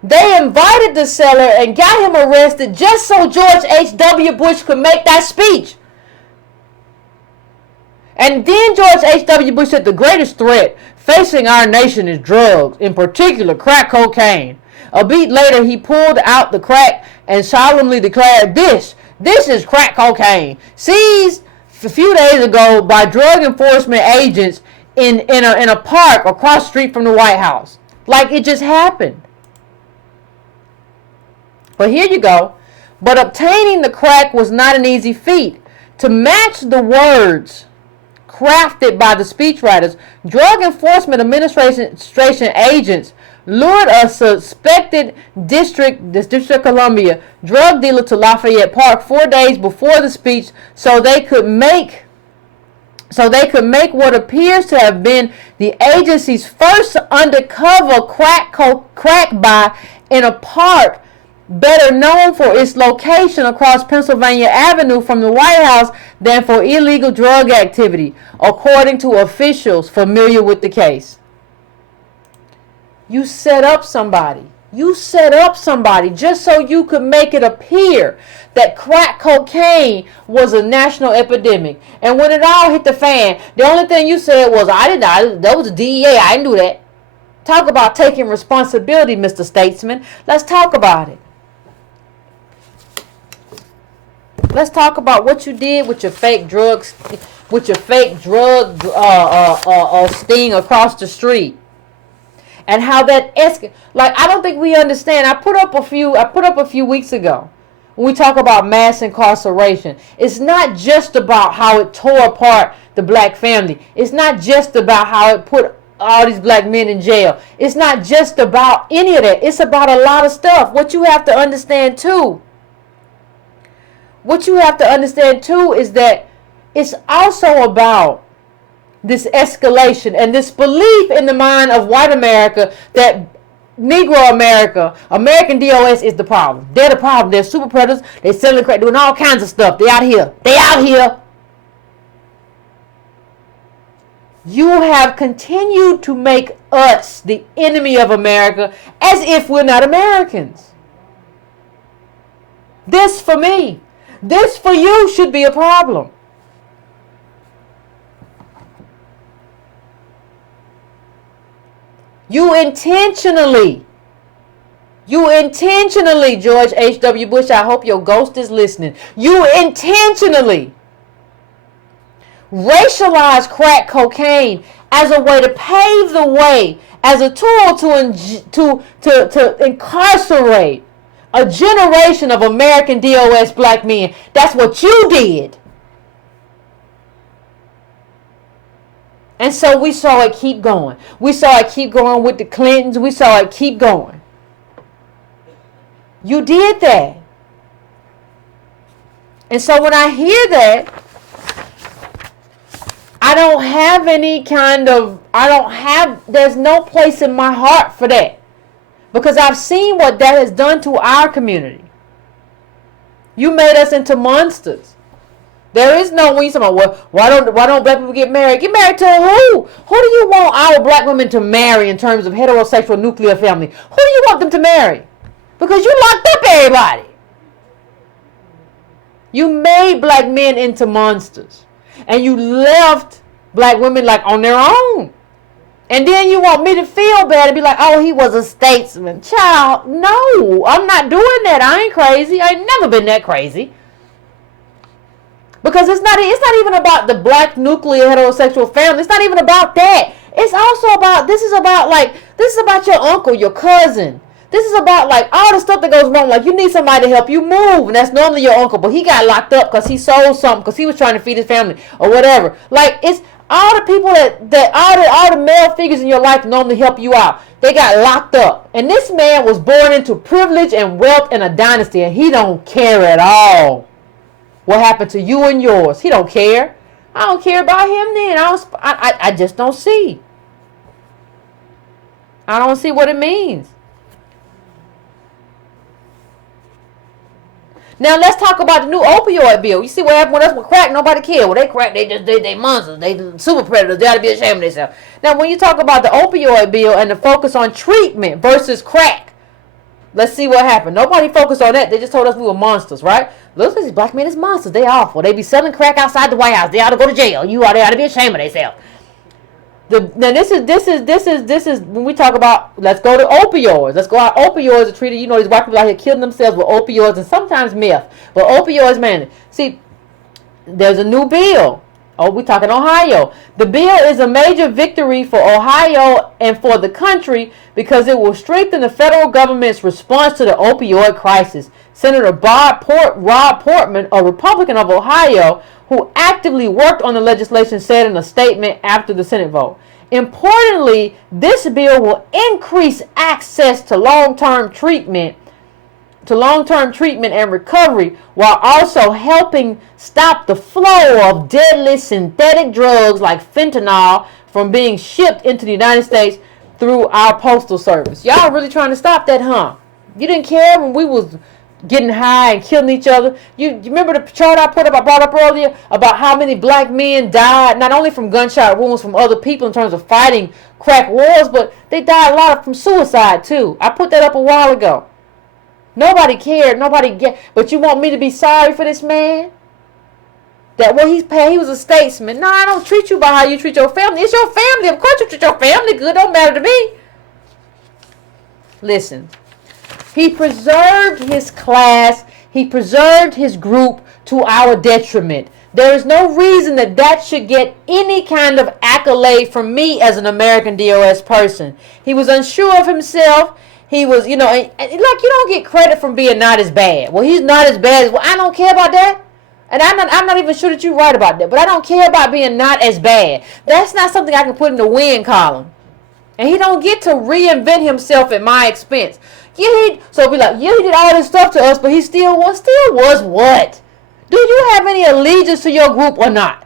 They invited the seller and got him arrested just so George H.W. Bush could make that speech. And then George H.W. Bush said the greatest threat facing our nation is drugs, in particular crack cocaine. A beat later, he pulled out the crack and solemnly declared, This is crack cocaine, seized a few days ago by drug enforcement agents in a park across the street from the White House. Like it just happened. But here you go. But obtaining the crack was not an easy feat. To match the words crafted by the speechwriters, Drug Enforcement Administration agents lured a suspected District of Columbia drug dealer to Lafayette Park 4 days before the speech so they could make what appears to have been the agency's first undercover crack buy in a park better known for its location across Pennsylvania Avenue from the White House than for illegal drug activity, according to officials familiar with the case. You set up somebody. You set up somebody just so you could make it appear that crack cocaine was a national epidemic. And when it all hit the fan, the only thing you said was, that was the DEA. I didn't do that. Talk about taking responsibility, Mr. Statesman. Let's talk about it. Let's talk about what you did with your fake drugs, with your fake drug sting across the street. And how that I don't think we understand. I put up a few weeks ago when we talk about mass incarceration. It's not just about how it tore apart the black family. It's not just about how it put all these black men in jail. It's not just about any of that. It's about a lot of stuff. What you have to understand too is that it's also about this escalation and this belief in the mind of white America that Negro America, American DOS is the problem. They're the problem. They're super predators. They're selling crack, doing all kinds of stuff. They out here. You have continued to make us the enemy of America as if we're not Americans. This for me, this for you should be a problem. You intentionally, George H.W. Bush, I hope your ghost is listening. You intentionally racialize crack cocaine as a way to pave the way, as a tool to incarcerate a generation of American DOS black men. That's what you did. And so we saw it keep going. We saw it keep going with the Clintons. We saw it keep going. You did that. And so when I hear that, there's no place in my heart for that. Because I've seen what that has done to our community. You made us into monsters. There is no, when you say, well, why don't black people get married? Get married to who? Who do you want our black women to marry in terms of heterosexual nuclear family? Who do you want them to marry? Because you locked up everybody. You made black men into monsters. And you left black women like on their own. And then you want me to feel bad and be like, oh, he was a statesman. Child, no, I'm not doing that. I ain't crazy. I ain't never been that crazy. Because it's not even about the black nuclear heterosexual family. It's not even about that. It's also about, this is about your uncle, your cousin. This is about like all the stuff that goes wrong. Like you need somebody to help you move. And that's normally your uncle. But he got locked up because he sold something. Because he was trying to feed his family. Or whatever. Like it's all the people all the male figures in your life normally help you out. They got locked up. And this man was born into privilege and wealth and a dynasty. And he don't care at all what happened to you and yours. He don't care. I don't care about him then. I just don't see. I don't see what it means. Now let's talk about the new opioid bill. You see what happened with us with crack? Nobody cared. Well, they crack, they monsters. They super predators. They ought to be ashamed of themselves. Now when you talk about the opioid bill and the focus on treatment versus crack, let's see what happened. Nobody focused on that. They just told us we were monsters, right? Look at these black men as monsters. They awful. They be selling crack outside the White House. They ought to go to jail. They ought to be ashamed of themselves. Now this is when we talk about, let's go to opioids. Let's go out. Opioids are treated, these white people out here killing themselves with opioids and sometimes meth. But opioids, man, see, there's a new bill. Oh, we're talking Ohio. The bill is a major victory for Ohio and for the country because it will strengthen the federal government's response to the opioid crisis. Senator Rob Portman, a Republican of Ohio, who actively worked on the legislation, said in a statement after the Senate vote. Importantly, this bill will increase access to long-term treatment and recovery, while also helping stop the flow of deadly synthetic drugs like fentanyl from being shipped into the United States through our postal service. Y'all really trying to stop that, huh? You didn't care when we was getting high and killing each other. You remember the chart I brought up earlier about how many black men died, not only from gunshot wounds from other people in terms of fighting crack wars, but they died a lot from suicide too. I put that up a while ago. Nobody cared. But you want me to be sorry for this man? That what he's paid, he was a statesman. No, I don't treat you by how you treat your family. It's your family. Of course you treat your family good. Don't matter to me. Listen. He preserved his class. He preserved his group to our detriment. There is no reason that should get any kind of accolade from me as an American DOS person. He was unsure of himself. He was, like, you don't get credit from being not as bad. Well, he's not as bad as, well, I don't care about that. And I'm not even sure that you're right about that. But I don't care about being not as bad. That's not something I can put in the win column. And he don't get to reinvent himself at my expense. So be like, he did all this stuff to us, but he still was what? Do you have any allegiance to your group or not?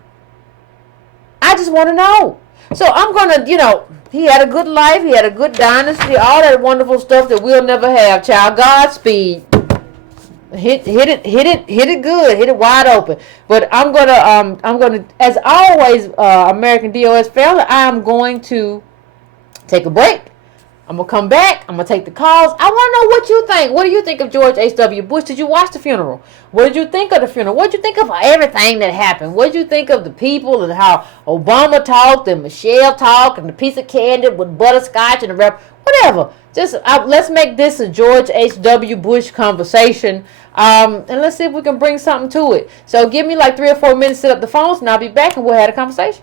I just want to know. So I'm going to, he had a good life. He had a good dynasty. All that wonderful stuff that we'll never have. Child, Godspeed. Hit it good. Hit it wide open. But I'm gonna, as always, American DOS family, I'm going to take a break. I'm going to come back. I'm going to take the calls. I want to know what you think. What do you think of George H.W. Bush? Did you watch the funeral? What did you think of the funeral? What did you think of everything that happened? What did you think of the people and how Obama talked and Michelle talked and the piece of candy with butterscotch and the rap? Whatever. Just let's make this a George H.W. Bush conversation. And let's see if we can bring something to it. So give me like 3 or 4 minutes to set up the phones and I'll be back and we'll have a conversation.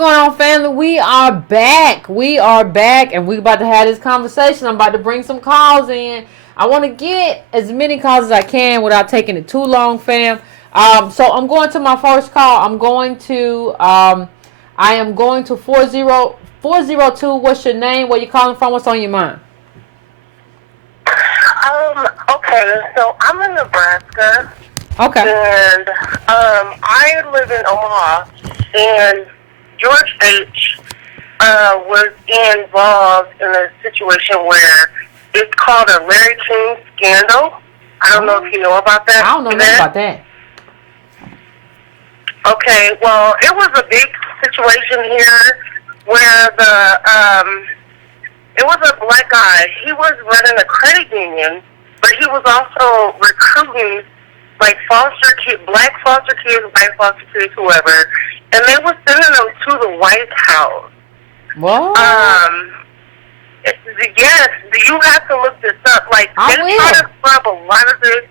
going on, family? We are back. And we're about to have this conversation. I'm about to bring some calls in. I want to get as many calls as I can without taking it too long, fam. So I'm going to my first call. I am going to 402. What's your name? Where you calling from? What's on your mind? Okay, so I'm in Nebraska. Okay. And I live in Omaha, and George H. Was involved in a situation where it's called a Larry King scandal. I don't know if you know about that. I don't know nothing about that. Okay, well, it was a big situation here where it was a black guy. He was running a credit union, but he was also recruiting like black foster kids, white foster kids, whoever, and they were sending them to the White House. What? Yes, you have to look this up. Like, they try to scrub a lot of this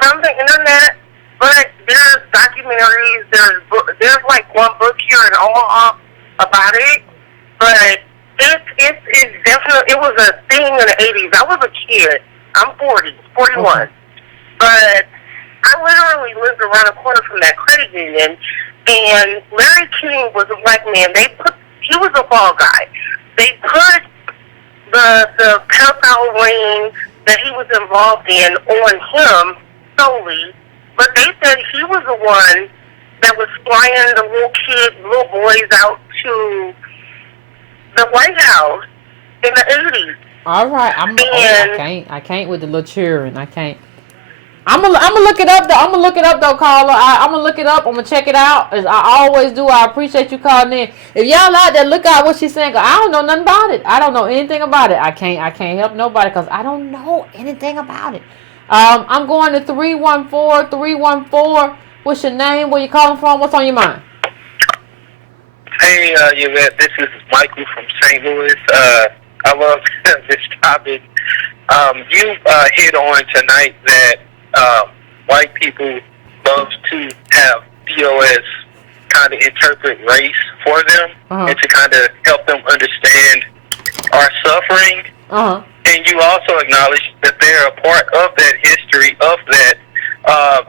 from the internet, but there's documentaries, there's like one book here in Omaha about it, but it's definitely, it was a thing in the 80s. I was a kid. I'm 41. Okay. But I literally lived around the corner from that credit union, and Larry King was a black man. He was a ball guy. They put the pedophile ring that he was involved in on him solely, but they said he was the one that was flying the little boys out to the White House in the 80s. All right, I can't with the little cheering. I can't. I'm gonna look it up though, caller. I'm gonna look it up. I'm gonna check it out as I always do. I appreciate you calling in. If y'all out there, look out what she's saying. 'Cause I don't know nothing about it. I don't know anything about it. I can't help nobody because I don't know anything about it. I'm going to 314. What's your name? Where you calling from? What's on your mind? Hey, Yvette, this is Michael from St. Louis. I love this topic. You hit on tonight that white people love to have DOS kind of interpret race for them and to kind of help them understand our suffering. And you also acknowledge that they're a part of that history, of that, of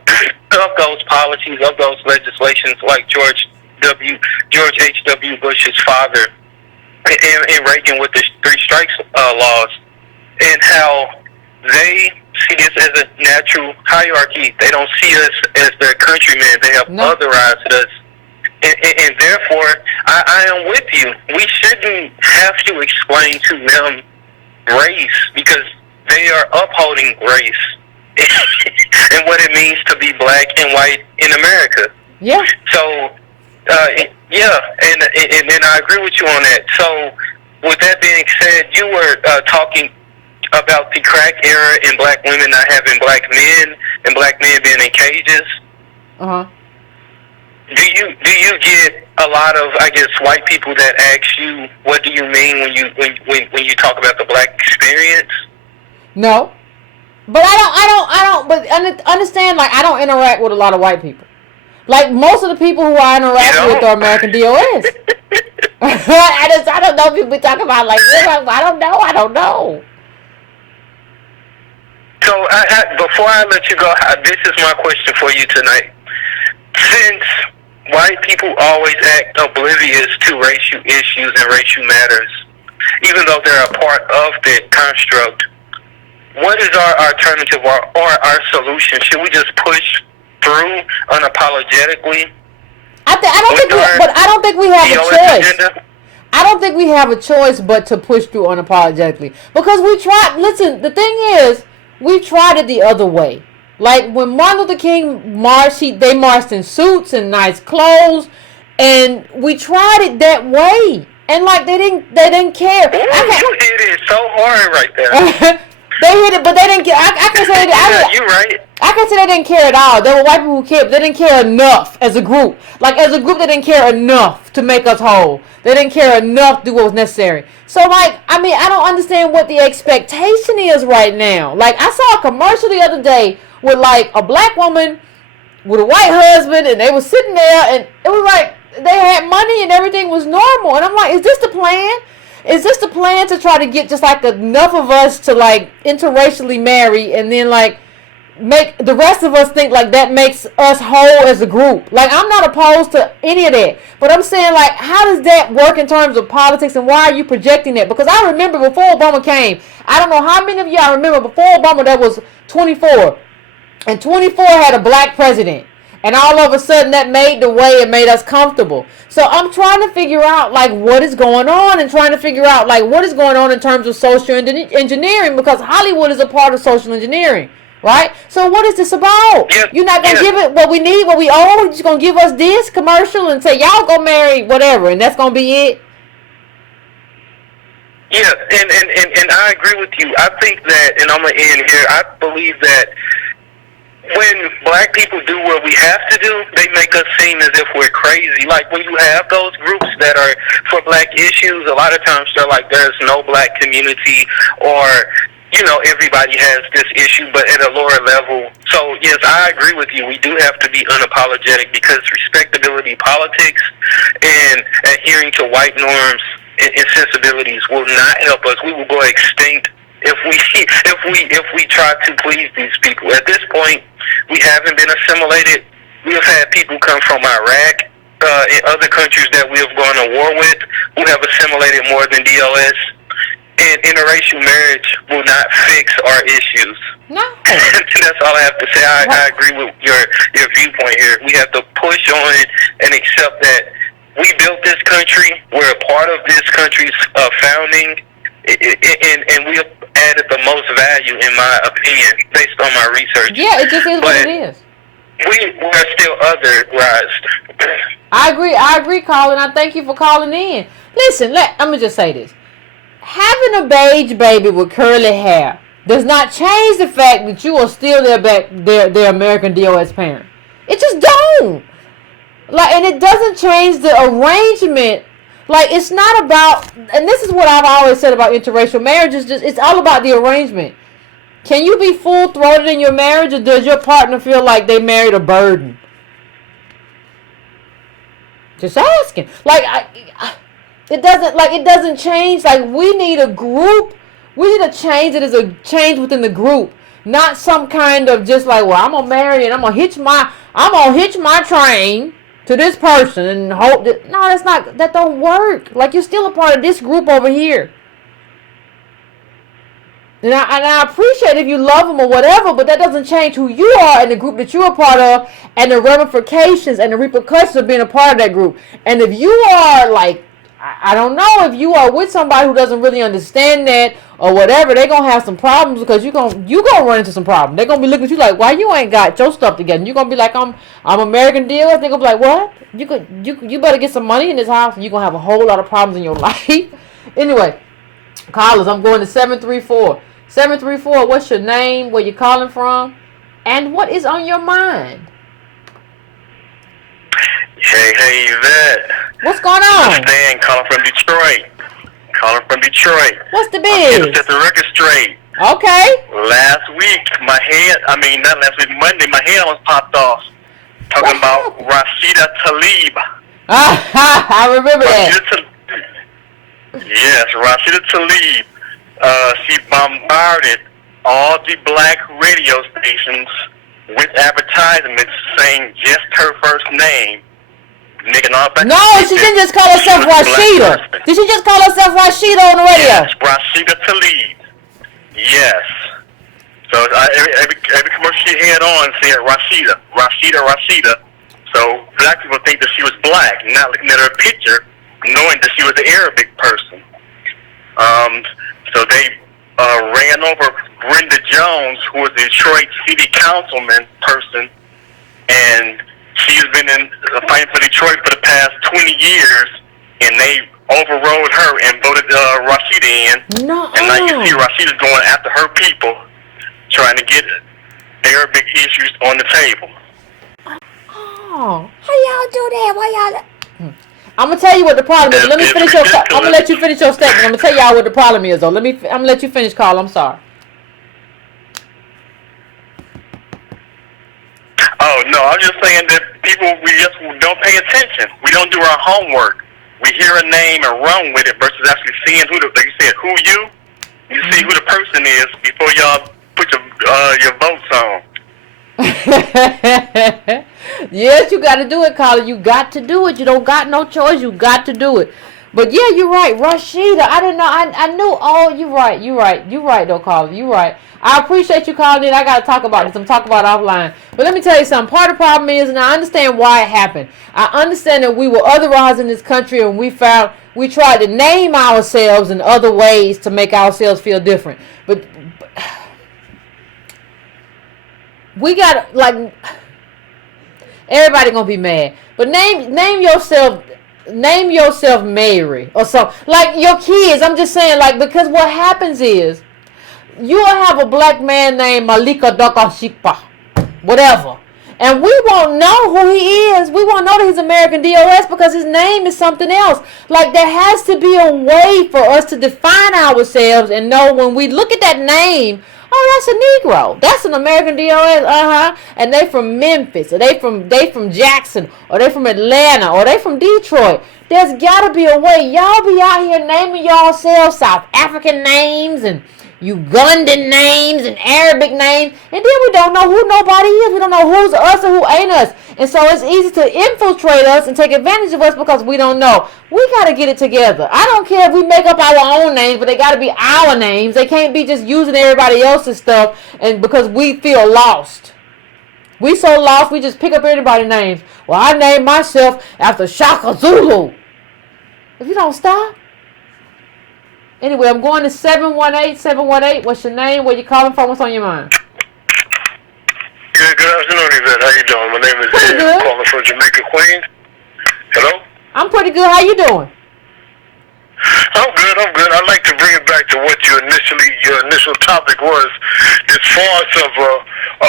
those policies, of those legislations, like George H.W. Bush's father and Reagan with the Three Strikes laws, and how they see this as a natural hierarchy. They don't see us as their countrymen. They have otherized us. And therefore, I am with you. We shouldn't have to explain to them race, because they are upholding race and what it means to be black and white in America. Yeah. So, yeah, and I agree with you on that. So, with that being said, you were talking about the crack era and black women not having black men and black men being in cages. Do you get a lot of, I guess, white people that ask you, what do you mean when you talk about the black experience? No, but I don't. But understand, like, I don't interact with a lot of white people. Like, most of the people who I interact with are American DOS. I don't know people talk about, like, I don't know. So, before I let you go, this is my question for you tonight. Since white people always act oblivious to racial issues and racial matters, even though they're a part of that construct, what is our alternative or our solution? Should we just push through unapologetically? I don't think we have a choice. Agenda? I don't think we have a choice but to push through unapologetically, because we tried. Listen, the thing is, we tried it the other way. Like, when Martin Luther King marched, they marched in suits and nice clothes, and we tried it that way, and like they didn't care. Ooh, you hit it so hard right there. They hit it, but they didn't care. I can say that. You're right. I can say they didn't care at all. There were white people who cared, but they didn't care enough as a group. Like, as a group, they didn't care enough to make us whole. They didn't care enough to do what was necessary. So, like, I mean, I don't understand what the expectation is right now. Like, I saw a commercial the other day with, like, a black woman with a white husband, and they were sitting there, and it was like, they had money and everything was normal. And I'm like, is this the plan? Is this the plan to try to get just like enough of us to like interracially marry and then like make the rest of us think like that makes us whole as a group? Like, I'm not opposed to any of that, but I'm saying, like, how does that work in terms of politics, and why are you projecting that? Because I remember before Obama came, I don't know how many of y'all remember before Obama that was 24, and 24 had a black president, and all of a sudden that made the way and made us comfortable. So I'm trying to figure out like what is going on, and trying to figure out like what is going on in terms of social engineering, because Hollywood is a part of social engineering. Right? So what is this about? Yeah, You're not going to give it what we need, what we owe? You're just going to give us this commercial and say, y'all go marry whatever, and that's going to be it? Yeah, and I agree with you. I think that, and I'm going to end here, I believe that when black people do what we have to do, they make us seem as if we're crazy. Like, when you have those groups that are for black issues, a lot of times they're like, there's no black community, or everybody has this issue, but at a lower level. So, yes, I agree with you. We do have to be unapologetic, because respectability politics and adhering to white norms and sensibilities will not help us. We will go extinct if we try to please these people. At this point, we haven't been assimilated. We have had people come from Iraq and other countries that we have gone to war with who have assimilated more than DLS. And interracial marriage will not fix our issues. No. That's all I have to say. I agree with your viewpoint here. We have to push on it and accept that we built this country. We're a part of this country's founding, and we have added the most value, in my opinion, based on my research. Yeah, it just is what it is. We're still otherized. I agree, Colin. I thank you for calling in. Listen, let me just say this. Having a beige baby with curly hair does not change the fact that you are still their American DOS parent. It just don't. Like, and it doesn't change the arrangement. Like, it's not about, and this is what I've always said about interracial marriage, it's all about the arrangement. Can you be full-throated in your marriage, or does your partner feel like they married a burden? Just asking. Like, it doesn't change. Like, we need a group. We need to change it as a change within the group, not some kind of just like, well, I'm gonna marry and I'm gonna hitch my train to this person and hope that. No, that don't work. Like, you're still a part of this group over here. And I appreciate if you love them or whatever, but that doesn't change who you are and the group that you're a part of, and the ramifications and the repercussions of being a part of that group. And if you are like, I don't know, if you are with somebody who doesn't really understand that or whatever, they're going to have some problems, because you're going to run into some problems. They're going to be looking at you like, why you ain't got your stuff together? And you're going to be like, I'm American deal. They're going to be like, what? You better get some money in this house, and you're going to have a whole lot of problems in your life. Anyway, callers, I'm going to 734. 734, what's your name, where you calling from, and what is on your mind? Hey, Yvette. What's going on? Stan, calling from Detroit. What's the biz? Set the record straight. Okay. Last week, Monday, my head almost popped off. Talking about Rashida Tlaib. I remember that. Yes, Rashida Tlaib. She bombarded all the black radio stations with advertisements saying just her first name. No, she didn't just call herself Rashida. Did she just call herself Rashida on the radio? Yes, Rashida Tlaib. Yes. So every commercial she had on said Rashida. So black people think that she was black, not looking at her picture, knowing that she was an Arabic person. So they ran over Brenda Jones, who was a Detroit city councilman person, and she's been fighting for Detroit for the past 20 years, and they overrode her and voted Rashida in. No. And now you see Rashida's going after her people, trying to get Arabic issues on the table. Oh, how y'all do that? Why y'all? I'm gonna tell you what the problem is. Let me finish your. I'm gonna let you finish your statement. I'm gonna tell y'all what the problem is, though. I'm gonna let you finish, Carl. I'm sorry. Oh no. I'm just saying that people, we just don't pay attention. We don't do our homework. We hear a name and run with it versus actually seeing who like you said, who you see who the person is before y'all put your votes on. Yes, you got to do it, Colin. You got to do it. You don't got no choice. You got to do it. But yeah, you're right, Rashida. I didn't know. I knew. Oh, you're right. You're right, though, Colin. You're right. I appreciate you calling in. I got to talk about this. I'm talking about offline. But let me tell you something. Part of the problem is, and I understand why it happened. I understand that we were otherized in this country, and we tried to name ourselves in other ways to make ourselves feel different. But we got, like, everybody gonna be mad. But name yourself Mary or something. Like your kids, I'm just saying, like, because what happens is you'll have a black man named Malika Dakashipa, whatever. And we won't know who he is. We won't know that he's American DOS because his name is something else. Like, there has to be a way for us to define ourselves and know when we look at that name, oh, that's a Negro. That's an American DOS, and they from Memphis, or they from Jackson, or they from Atlanta, or they from Detroit. There's got to be a way. Y'all be out here naming yourselves South African names and Ugandan names and Arabic names, and then we don't know who nobody is. We don't know who's us and who ain't us. And so it's easy to infiltrate us and take advantage of us because we don't know. We got to get it together. I don't care if we make up our own names, but they got to be our names. They can't be just using everybody else's stuff and because we feel lost. We so lost, we just pick up everybody's names. Well, I named myself after Shaka Zulu. If you don't stop. Anyway, I'm going to 718. What's your name? Where you calling from? What's on your mind? Good afternoon, Yvette. How you doing? My name is Ed. I'm calling from Jamaica, Queens. Hello? I'm pretty good. How you doing? I'm good. I'd like to bring it back to what your initial topic was. This farce of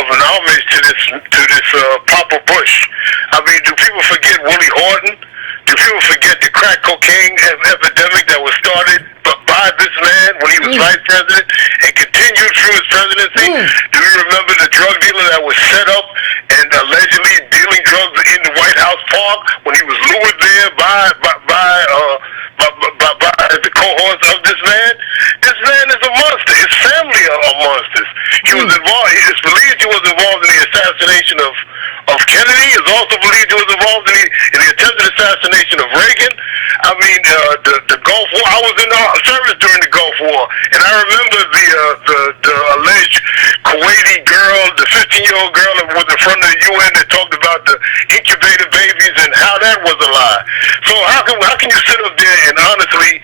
an homage to this Papa Bush. I mean, do people forget Willie Horton? Do people forget the crack cocaine epidemic that was started by this man when he was vice president and continued through his presidency? Do you remember the drug dealer that was set up and allegedly dealing drugs in the White House Park when he was lured there by the cohorts of this man? This man is a monster. His family are monsters. He was involved. It's believed he was involved in the assassination of Kennedy. It's also believed he was involved in the attempted assassination of Reagan. I mean, the Gulf War. I was in the service during the Gulf War, and I remember the alleged Kuwaiti girl, the 15-year-old girl that was in front of the UN that talked about the incubator babies and how that was a lie. So how can you sit up there and honestly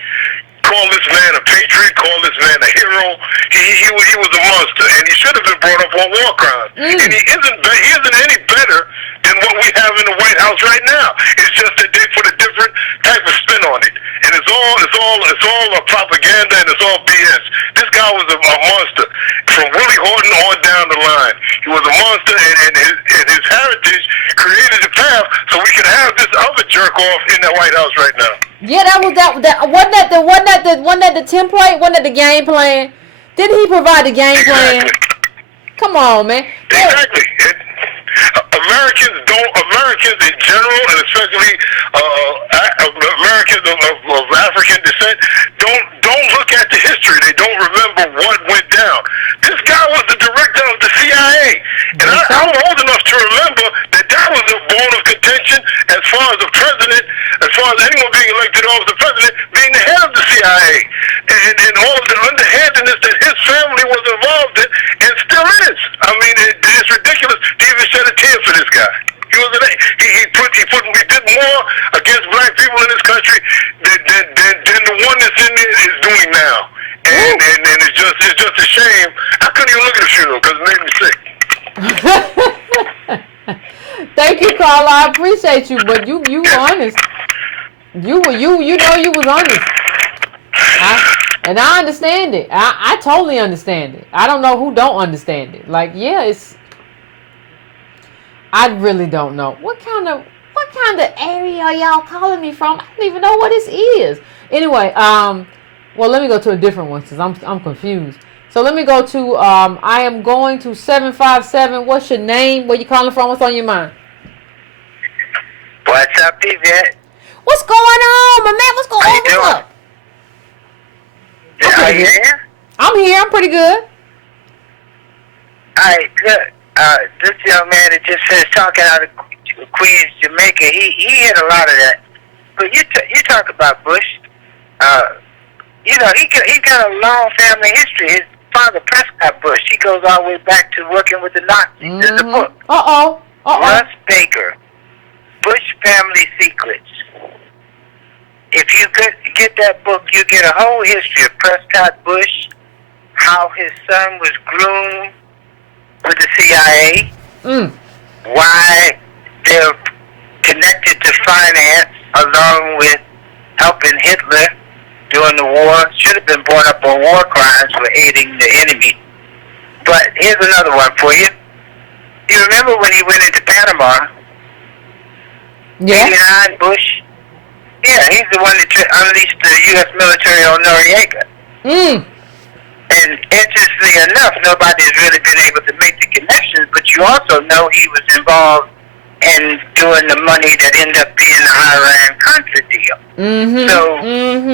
call this man a patriot, call this man a hero? He was a monster, and he should have been brought up on war crimes. And he isn't any better than what we have in the White House right now. It's just that they put a different type of spin on it, and it's all a propaganda and it's all BS. This guy was a monster from Willie Horton on down the line. He was a monster, and his heritage created the path so we can have this other jerk off in the White House right now. Yeah, wasn't that the template? Wasn't that the game plan? Didn't he provide the game plan? Come on, man. Exactly. Americans in general, and especially Americans of African descent, don't look at the history. They don't remember what went down. This guy was the director of the CIA, and I'm old enough to remember that was a bone of contention as far as the president, as far as anyone being elected office, the president being the head of the CIA, and all of the underhandedness that his family was involved in, and still is. I mean, it's ridiculous to even shed a tear for this guy. He did more against black people in this country than the one that's in there is doing now. And it's just a shame. I couldn't even look at the funeral because it made me sick. Thank you, Carla. I appreciate you, but you were honest. You was honest. And I understand it. I totally understand it. I don't know who don't understand it. Like, yeah, I really don't know. What kind of area are y'all calling me from? I don't even know what this is. Anyway, well, let me go to a different one since I'm confused. So let me go to, I am going to 757. What's your name? Where you calling from? What's on your mind? What's up, Yvette? What's going on, my man? What's going on? How you What's doing? up? Are you here? I'm here. I'm pretty good. All right, good. This young man that just finished talking out of Queens, Jamaica, he hit a lot of that. But you talk about Bush. You know, he got a long family history. His father, Prescott Bush, he goes all the way back to working with the Nazis. There's a book. Russ Baker, Bush Family Secrets. If you get that book, you get a whole history of Prescott Bush, how his son was groomed with the CIA, why they're connected to finance along with helping Hitler during the war. Should have been brought up on war crimes for aiding the enemy. But here's another one for you. You remember when he went into Panama? Yeah. 89 Bush? Yeah, he's the one that unleashed the U.S. military on Noriega. And interestingly enough, nobody's really been able to make the connections, but you also know he was involved in doing the money that ended up being the Iran-Contra deal. So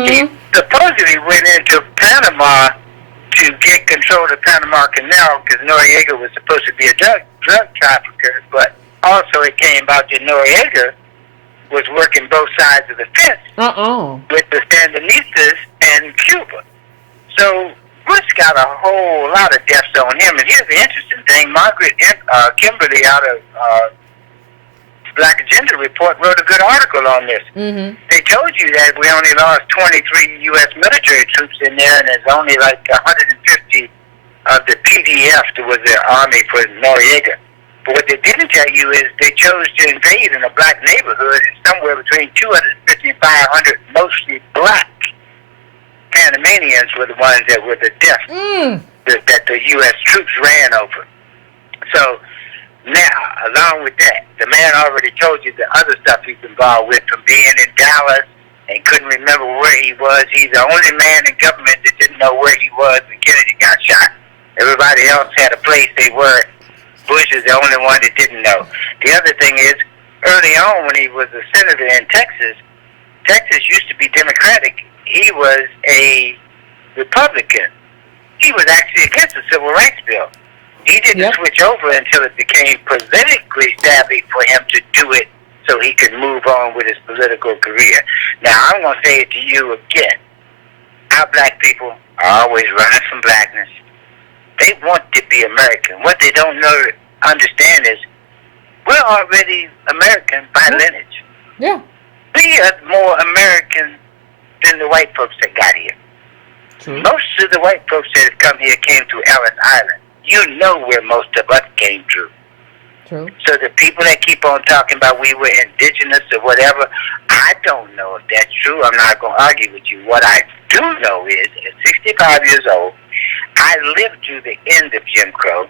he supposedly went into Panama to get control of the Panama Canal because Noriega was supposed to be a drug trafficker, but also it came about that Noriega was working both sides of the fence with the Sandinistas and Cuba. So Bush got a whole lot of deaths on him. And here's the interesting thing. Margaret Kimberly out of Black Agenda Report wrote a good article on this. They told you that we only lost 23 U.S. military troops in there, and there's only like 150 of the PDF that was their army for Noriega. But what they didn't tell you is they chose to invade in a black neighborhood, and somewhere between 250 and 500 mostly black Panamanians were the ones that were the death that the U.S. troops ran over. So now, along with that, the man already told you the other stuff he's involved with, from being in Dallas and couldn't remember where he was. He's the only man in government that didn't know where he was when Kennedy got shot. Everybody else had a place they were. Bush is the only one that didn't know. The other thing is, early on when he was a senator in Texas, Texas used to be Democratic. He was a Republican. He was actually against the Civil Rights Bill. He didn't switch over until it became politically savvy for him to do it so he could move on with his political career. Now, I'm going to say it to you again. Our black people are always running from blackness. They want to be American. What they don't understand is we're already American by lineage. Yeah. We are more American than the white folks that got here. True. Most of the white folks that have come here came to Ellis Island. You know where most of us came through. True. So the people that keep on talking about we were indigenous or whatever, I don't know if that's true. I'm not going to argue with you. What I do know is, at 65 years old, I lived through the end of Jim Crow.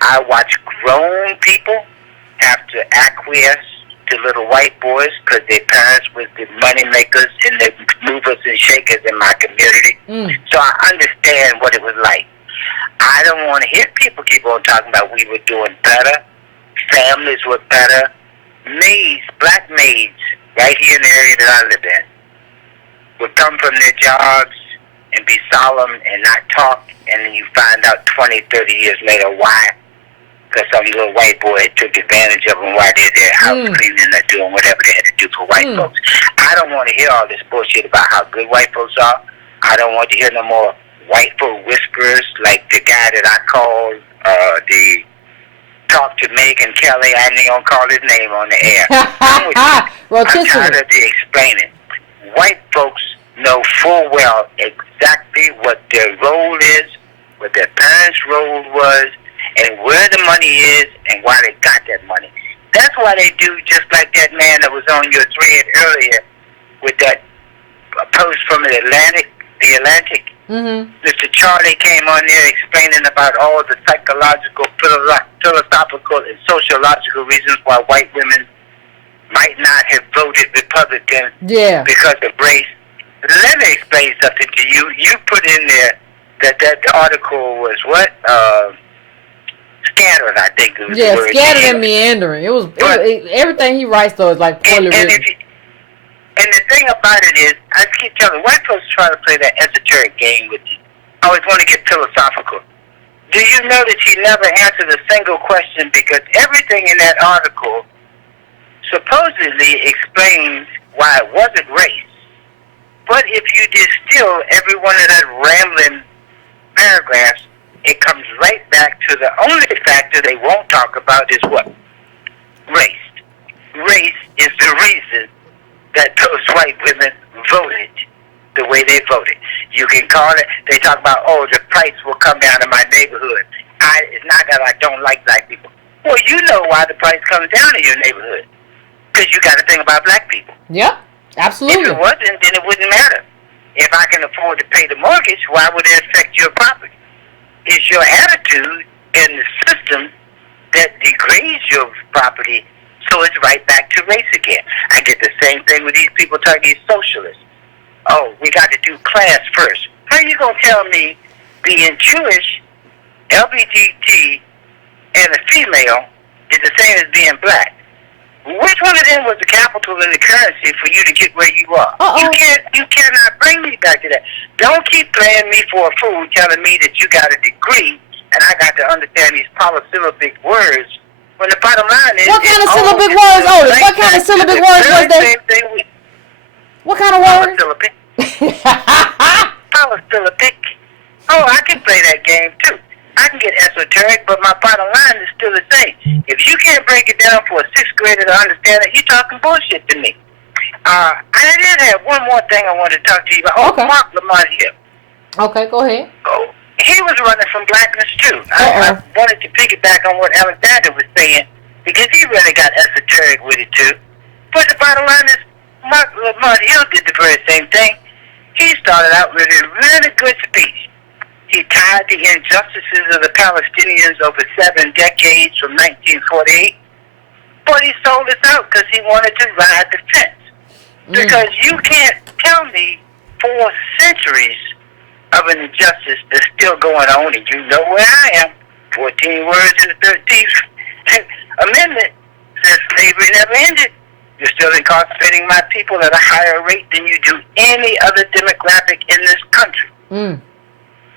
I watched grown people have to acquiesce to little white boys because their parents were the money makers and the movers and shakers in my community. So I understand what it was like. I don't want to hear people keep on talking about we were doing better. Families were better. Maids, black maids, right here in the area that I live in, would come from their jobs and be solemn and not talk, and then you find out 20, 30 years later why. Because some little white boy took advantage of them while they're there house cleaning or doing whatever they had to do for white folks. I don't want to hear all this bullshit about how good white folks are. I don't want to hear no more white folk whisperers like the guy that I called the Talk to Megan Kelly. I ain't going to call his name on the air. I'm tired of the explaining. White folks know full well exactly what their role is, what their parents' role was, and where the money is, and why they got that money. That's why they do just like that man that was on your thread earlier with that post from the Atlantic. Mr. Charlie came on there explaining about all the psychological, philosophical, and sociological reasons why white women might not have voted Republican because of race. Let me explain something to you. You put in there that article was what? Scattered, I think it was. Yeah, scattered and meandering. It was everything he writes though is like poorly written. And the thing about it is, I keep telling white folks try to play that esoteric game with you. I always want to get philosophical. Do you notice he never answered a single question, because everything in that article supposedly explains why it wasn't race. But if you distill every one of that rambling paragraphs, it comes right back to the only factor they won't talk about is what? Race. Race is the reason that those white women voted the way they voted. You can call it, they talk about, oh, the price will come down in my neighborhood. It's not that I don't like black people. Well, you know why the price comes down in your neighborhood. Because you got to think about black people. Yep, absolutely. If it wasn't, then it wouldn't matter. If I can afford to pay the mortgage, why would it affect your property? It's your attitude and the system that degrades your property. So it's right back to race again. I get the same thing with these people talking, these socialists. Oh, we got to do class first. How are you going to tell me being Jewish, LGBT, and a female is the same as being black? Which one of them was the capital and the currency for you to get where you are? You cannot bring me back to that. Don't keep playing me for a fool, telling me that you got a degree and I got to understand these polysyllabic words. When the bottom line is, what kind of syllabic words, Otis? What kind of syllabic words was that? What kind of words? Polysyllabic. Oh, I can play that game too. I can get esoteric, but my bottom line is still the same. If you can't break it down for a sixth grader to understand it, you're talking bullshit to me. I did have one more thing I wanted to talk to you about. Oh, okay. Mark Lamont here. Okay, go ahead. Oh, he was running from blackness too. I wanted to piggyback on what Alexander was saying, because he really got esoteric with it too. But the bottom line is, Mark Lamont Hill did the very same thing. He started out with a really good speech. He tied the injustices of the Palestinians over 7 decades from 1948, but he sold us out because he wanted to ride the fence. Because you can't tell me 4 centuries of an injustice that's still going on, and you know where I am. 14 words in the 13th Amendment says slavery never ended. You're still incarcerating my people at a higher rate than you do any other demographic in this country.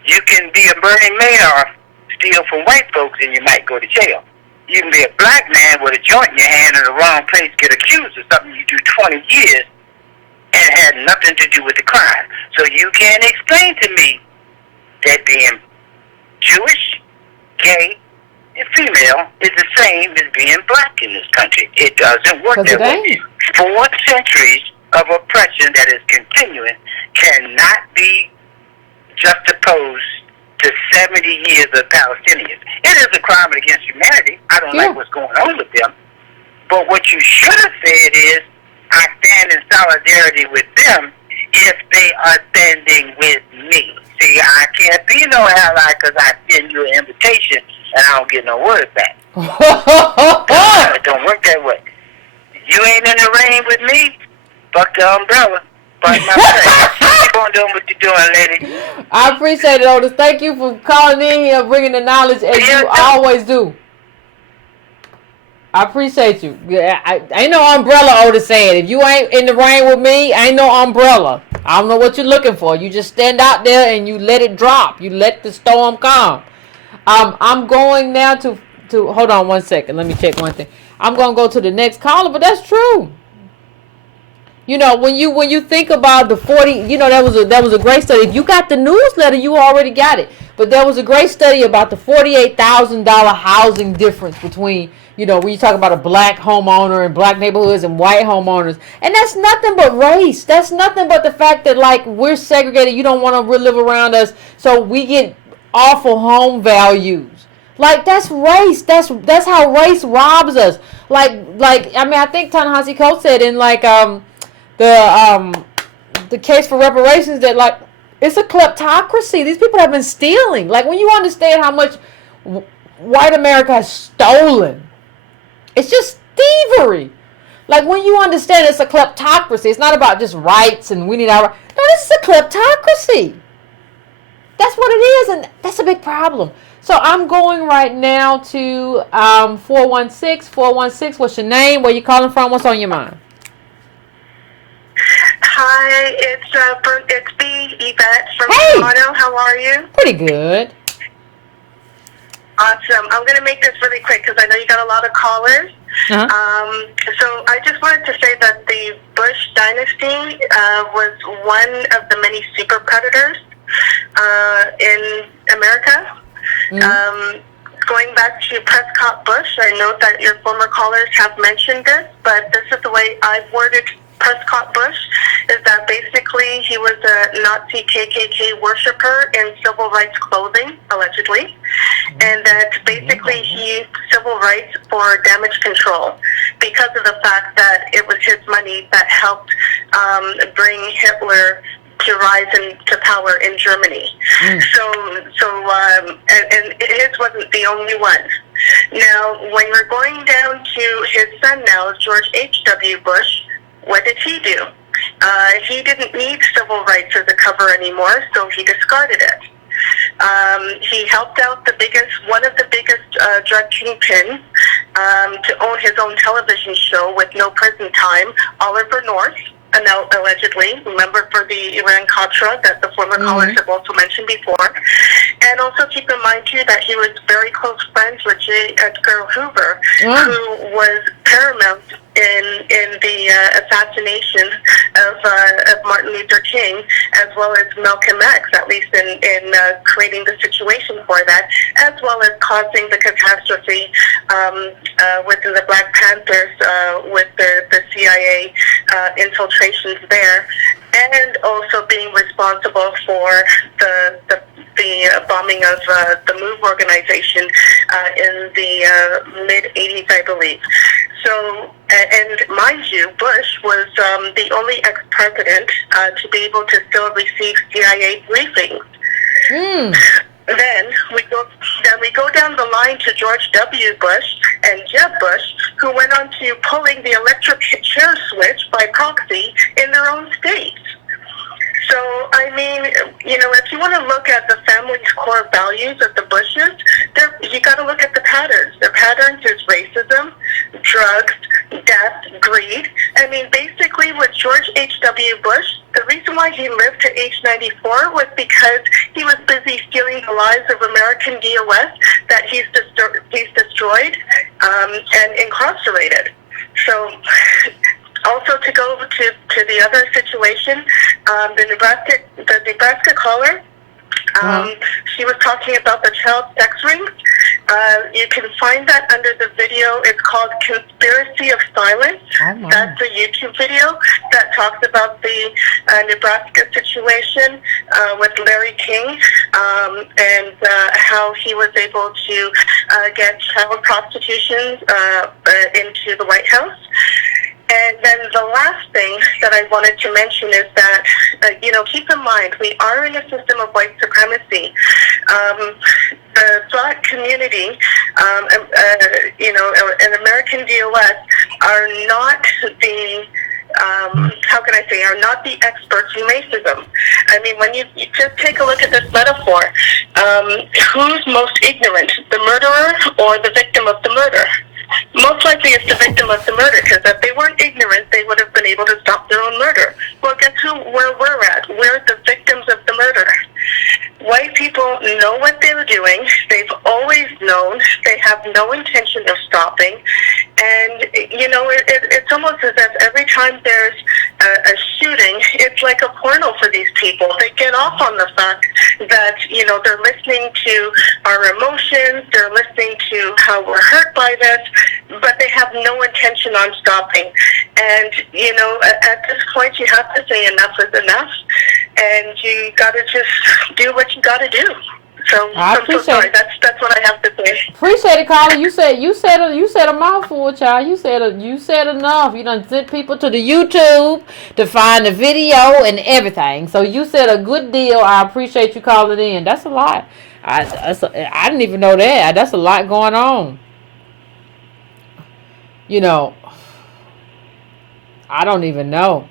You can be a Bernie Madoff, steal from white folks, and you might go to jail. You can be a black man with a joint in your hand in the wrong place, get accused of something you do 20 years, and had nothing to do with the crime. So you can't explain to me that being Jewish, gay, and female is the same as being black in this country. It doesn't work that way. 4 centuries of oppression that is continuing cannot be juxtaposed to 70 years of Palestinians. It is a crime against humanity. I don't like what's going on with them. But what you should have said is, I stand in solidarity with them if they are standing with me. See, I can't be no ally because I send you an invitation and I don't get no word back. It don't work that way. You ain't in the rain with me, fuck the umbrella. Fuck my friend. Keep on doing what you're doing, lady. I appreciate it, Otis. Thank you for calling in here, bringing the knowledge as you always do. I appreciate you. Ain't no umbrella, Otis saying. If you ain't in the rain with me, ain't no umbrella. I don't know what you're looking for. You just stand out there and you let it drop. You let the storm come. I'm going now to hold on one second. Let me check one thing. I'm going to go to the next caller, but that's true. You know, when you think about the 40, you know, that was a great study. If you got the newsletter, you already got it. But there was a great study about the $48,000 housing difference between, you know, when you talk about a black homeowner in black neighborhoods and white homeowners. And that's nothing but race. That's nothing but the fact that, like, we're segregated. You don't want to live around us. So we get awful home values. Like, that's race. That's how race robs us. Like I mean, I think Ta-Nehisi Coates said in, like, the case for reparations that, like, it's a kleptocracy. These people have been stealing. Like, when you understand how much white America has stolen, it's just thievery. Like, when you understand it's a kleptocracy, it's not about just rights and we need our... No, this is a kleptocracy. That's what it is, and that's a big problem. So I'm going right now to 416. 416, what's your name? Where you calling from? What's on your mind? Hi, it's B, Yvette from Toronto. How are you? Pretty good. Awesome. I'm going to make this really quick because I know you got a lot of callers. So I just wanted to say that the Bush dynasty was one of the many super predators in America. Going back to Prescott Bush, I know that your former callers have mentioned this, but this is the way I've worded Prescott Bush, is that basically he was a Nazi KKK worshiper in civil rights clothing, allegedly, and that basically he used civil rights for damage control because of the fact that it was his money that helped bring Hitler to rise to power in Germany. And his wasn't the only one. Now, when we're going down to his son now, George H.W. Bush, what did he do? He didn't need civil rights as a cover anymore, so he discarded it. He helped out one of the biggest drug kingpins to own his own television show with no prison time, Oliver North, allegedly. Remember for the Iran-Contra that the former callers have also mentioned before. And also keep in mind, too, that he was very close friends with J. Edgar Hoover, who was paramount in the assassination of Martin Luther King, as well as Malcolm X, at least in creating the situation for that, as well as causing the catastrophe within the Black Panthers with the CIA infiltrations there, and also being responsible for the bombing of the MOVE organization in the mid-'80s, I believe. So, and mind you, Bush was the only ex-president to be able to still receive CIA briefings. Then we go down the line to George W. Bush and Jeb Bush, who went on to pulling the electric chair switch by proxy in their own states. So, I mean, if you want to look at the family's core values of the Bushes, you got to look at the patterns. The patterns is racism, drugs, death, greed. I mean, basically with George H.W. Bush, the reason why he lived to age 94 was because he was busy stealing the lives of American DOS that he's destroyed and incarcerated. So, also to go to the other situation, the Nebraska caller, she was talking about the child sex rings. You can find that under the video. It's called Conspiracy of Silence. That's a YouTube video that talks about the Nebraska situation with Larry King and how he was able to get child prostitution into the White House. And then the last thing that I wanted to mention is that, keep in mind, we are in a system of white supremacy. The Black community, and American DOS are not the, are not the experts in racism. I mean, when you just take a look at this metaphor, who's most ignorant, the murderer or the victim of the murder? Most likely it's the victim of the murder, because if they weren't ignorant, they would have been able to stop their own murder. Well, guess where we're at? We're the victims of the murder. White people know what they were doing. They've always known. They have no intention of stopping. And, it's almost as if every time there's a shooting, it's like a porno for these people. They get off on the fact that, they're listening to our emotions, they're listening to how we're hurt by this, but they have no intention on stopping. And, at this point, you have to say enough is enough, and you got to just do what you got to do. So I'm so sorry. That's what I have to say. Appreciate it, Carla. You said a mouthful, child. You said enough. You done sent people to the YouTube to find the video and everything. So you said a good deal. I appreciate you calling in. That's a lot. I didn't even know that. That's a lot going on. I don't even know.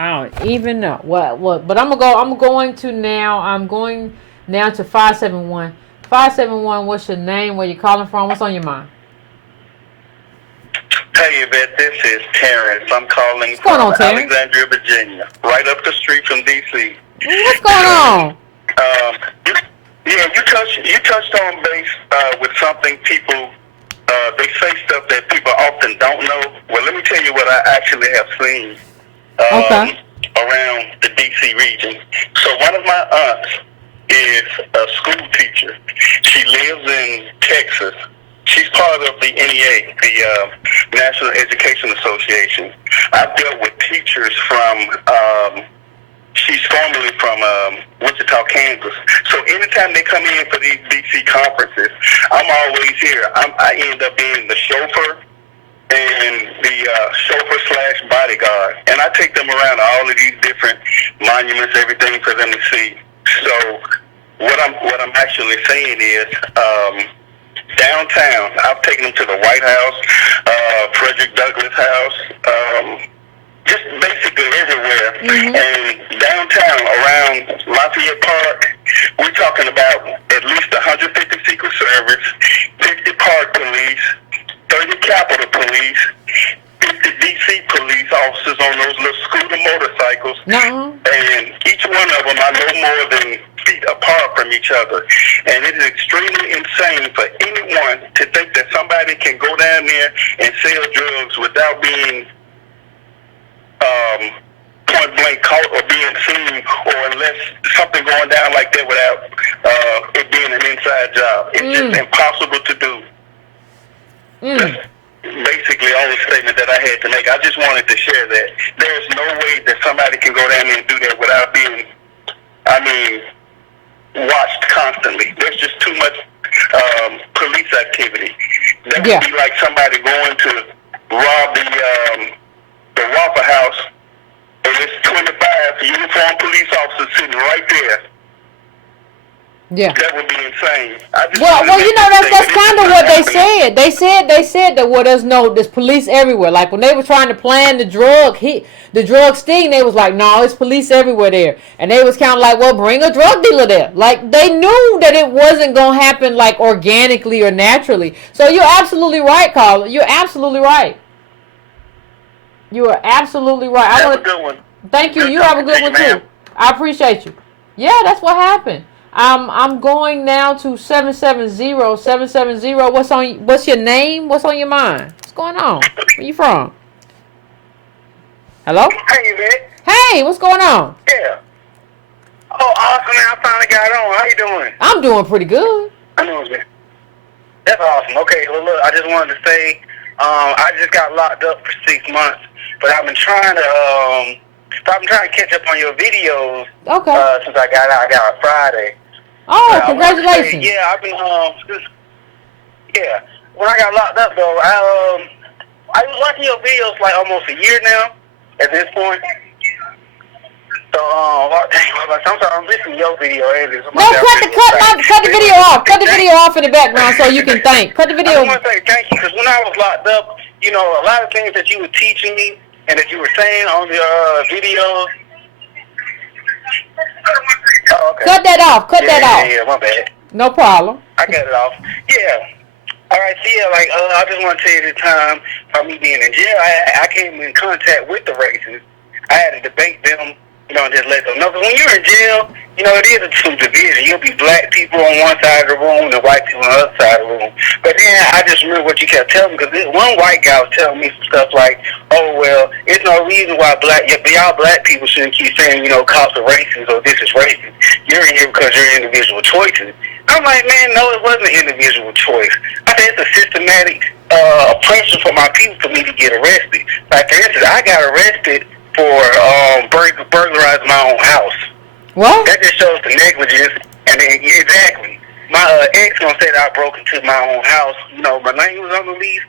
I don't even know what. But I'm going now to 571. 571. What's your name? Where you calling from? What's on your mind? Hey, Yvette, this is Terrence. I'm calling from Alexandria, Virginia, right up the street from D.C. What's going on? You touched on base with something people, they say stuff that people often don't know. Well, let me tell you what I actually have seen around the D.C. region. So one of my aunts is a school teacher. She lives in Texas. She's part of the NEA, the National Education Association. I've dealt with teachers from, she's formerly from Wichita, Kansas. So anytime they come in for these DC conferences, I'm always here. I end up being the chauffeur and the chauffeur / bodyguard. And I take them around all of these different monuments, everything for them to see. So what I'm actually saying is, downtown, I've taken them to the White House, Frederick Douglass House, just basically everywhere. Mm-hmm. And downtown, around Lafayette Park, we're talking about at least 150 Secret Service, 50 Park Police, 30 Capitol Police, 50 DC police officers on those little scooter motorcycles. Mm-hmm. And each one of them are no more than feet apart from each other. And it is extremely insane for anyone to think that somebody can go down there and sell drugs without being point blank caught or being seen, or unless something going down like that without it being an inside job. It's just impossible to do. That's basically the only statement that I had to make. I just wanted to share that. There's no way that somebody can go down there and do that without being, watched constantly. There's just too much police activity. That would be like somebody going to rob the Waffle House, and there's 25 uniformed police officers sitting right there. Yeah, that would be insane. Well, you know, that's kind of what they said. They said that there's police everywhere. Like when they were trying to plan the drug sting, they was like, no, it's police everywhere there. And they was kind of like, well, bring a drug dealer there. Like they knew that it wasn't gonna happen like organically or naturally. So you're absolutely right, Carla. You're absolutely right. You are absolutely right. Have a good one. Thank you. You have a good one too. I appreciate you. Yeah, that's what happened. I'm going now to 770. 770. What's your name? What's on your mind? What's going on? Where you from? Hello? Hey, Yvette. Hey, what's going on? Yeah. Oh, awesome, man. I finally got on. How you doing? I'm doing pretty good. I know, man. That's awesome. Okay, well, look, I just wanted to say, I just got locked up for 6 months, but I've been trying to catch up on your videos. Okay. Since I got out. I got out Friday. Oh, congratulations. Say, I've been when I got locked up though, I was watching your videos like almost a year now at this point. So I'm sorry, I'm listening to your video. No, cut the video off. Cut the video off in the background so you can think. Cut the video. I want to say thank you, because when I was locked up, you know, a lot of things that you were teaching me and that you were saying on the videos. Oh, okay. Cut that off. Cut that off. Yeah, my bad. No problem. I got it off. Yeah. All right. So I just want to tell you the time of me being in jail. I came in contact with the racists. I had to debate them, you know, and just let them know. Because when you're in jail, you know, it is some division. You'll be black people on one side of the room and white people on the other side of the room. But then I just remember what you kept telling me, because this one white guy was telling me some stuff like, oh, well, it's no reason why y'all black people shouldn't keep saying, you know, cops are racist or this is racist. You're in here because you're individual choices. I'm like, man, no, it wasn't an individual choice. I said it's a systematic oppression for my people for me to get arrested. Like, for instance, I got arrested for burglarizing my own house. What? That just shows the negligence. And then, exactly. My ex gonna say that I broke into my own house. You know, my name was on the lease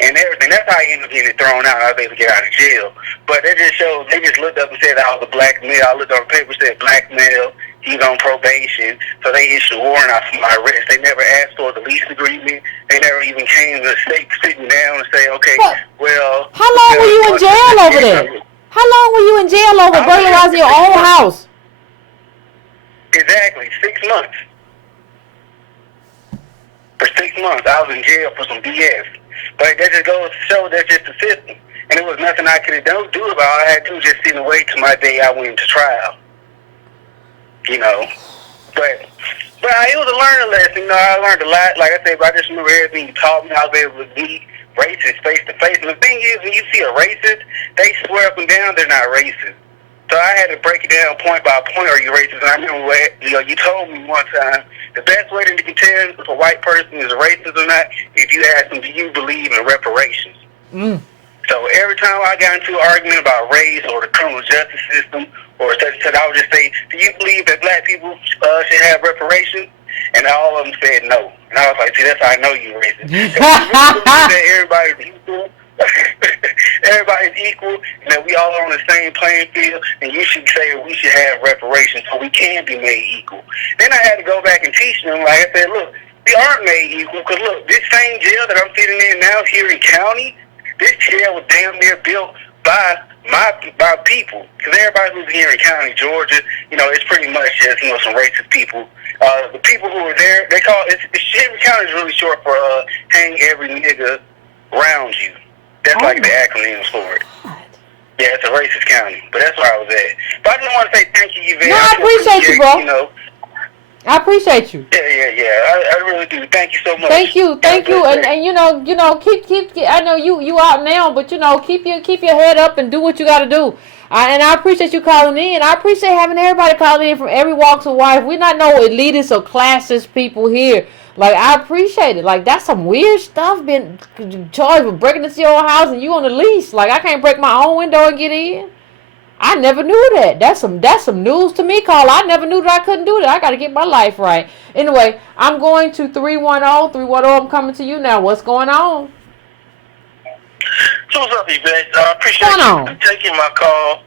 and everything. That's how I ended up getting thrown out. I was able to get out of jail. But that just shows, they just looked up and said that I was a black male. I looked on the paper, said black male. He's on probation. So they issued a warrant out for my arrest. They never asked for the lease agreement. They never even came to the state sitting down and say, okay, well. How long were you in jail over there? How long were you in jail over burglarizing your own house? Exactly, 6 months. For 6 months, I was in jail for some BS. But that just goes to show that's just the system. And it was nothing I could do about it. All I had to do was just sit and wait till my day I went to trial. You know. But it was a learning lesson. You know, I learned a lot. Like I said, but I just remember everything you taught me. I was able to meet racists face to face. And the thing is, when you see a racist, they swear up and down they're not racist. So I had to break it down point by point. Are you racist? And I remember you told me one time the best way that you can tell if a white person is racist or not if you ask them, do you believe in reparations? So every time I got into an argument about race or the criminal justice system or such, I would just say, do you believe that black people should have reparations? And all of them said no. And I was like, see, that's how I know you're racist. Because you really believe that everybody's equal. Everybody's equal, and that we all on the same playing field, and you should say we should have reparations so we can be made equal. Then I had to go back and teach them, like I said, look, we aren't made equal, because look, this same jail that I'm sitting in now here in county, this jail was damn near built by my people, because everybody who's here in county, Georgia, you know, it's pretty much just, you know, some racist people. The people who are there, they call it, Shelby County is really short for hang every nigga around you. That's like the acronym for it. Yeah, it's a racist county, but that's where I was at. But I just want to say thank you, Yvette. No, I appreciate you, bro. You know. I appreciate you. Yeah. I really do. Thank you so much. Thank you, and you know, keep. I know you out now, but you know, keep your head up and do what you got to do. And I appreciate you calling in. I appreciate having everybody calling in from every walks of life. We're not no elitist or classist people here. Like, I appreciate it. Like, that's some weird stuff. Been charged with breaking into your house and you on the lease. Like, I can't break my own window and get in. I never knew that. That's some news to me, Carl. I never knew that I couldn't do that. I got to get my life right. Anyway, I'm going to 310. 310, I'm coming to you now. What's going on? So what's up, Yvette? I appreciate you taking my call.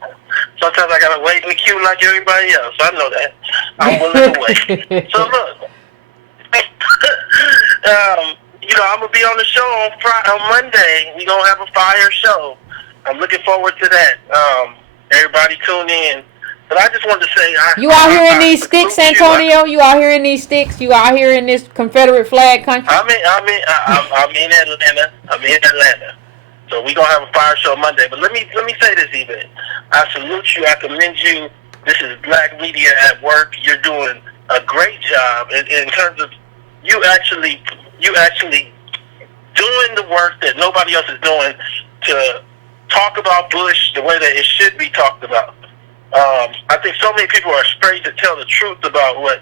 Sometimes I got to wait in the queue like everybody else. I know that. I'm willing to wait. So look. You know, I'm going to be on the show on Monday. We're going to have a fire show. I'm looking forward to that. Everybody tune in. But I just wanted to say... You out here in these sticks, Antonio? You out here in these sticks? You out here in this Confederate flag country? I'm in Atlanta. I'm in Atlanta. So we're going to have a fire show Monday. But let me say this, Yvette. I salute you. I commend you. This is Black Media at Work. You're doing a great job in terms of you actually doing the work that nobody else is doing to talk about Bush the way that it should be talked about. I think so many people are afraid to tell the truth about what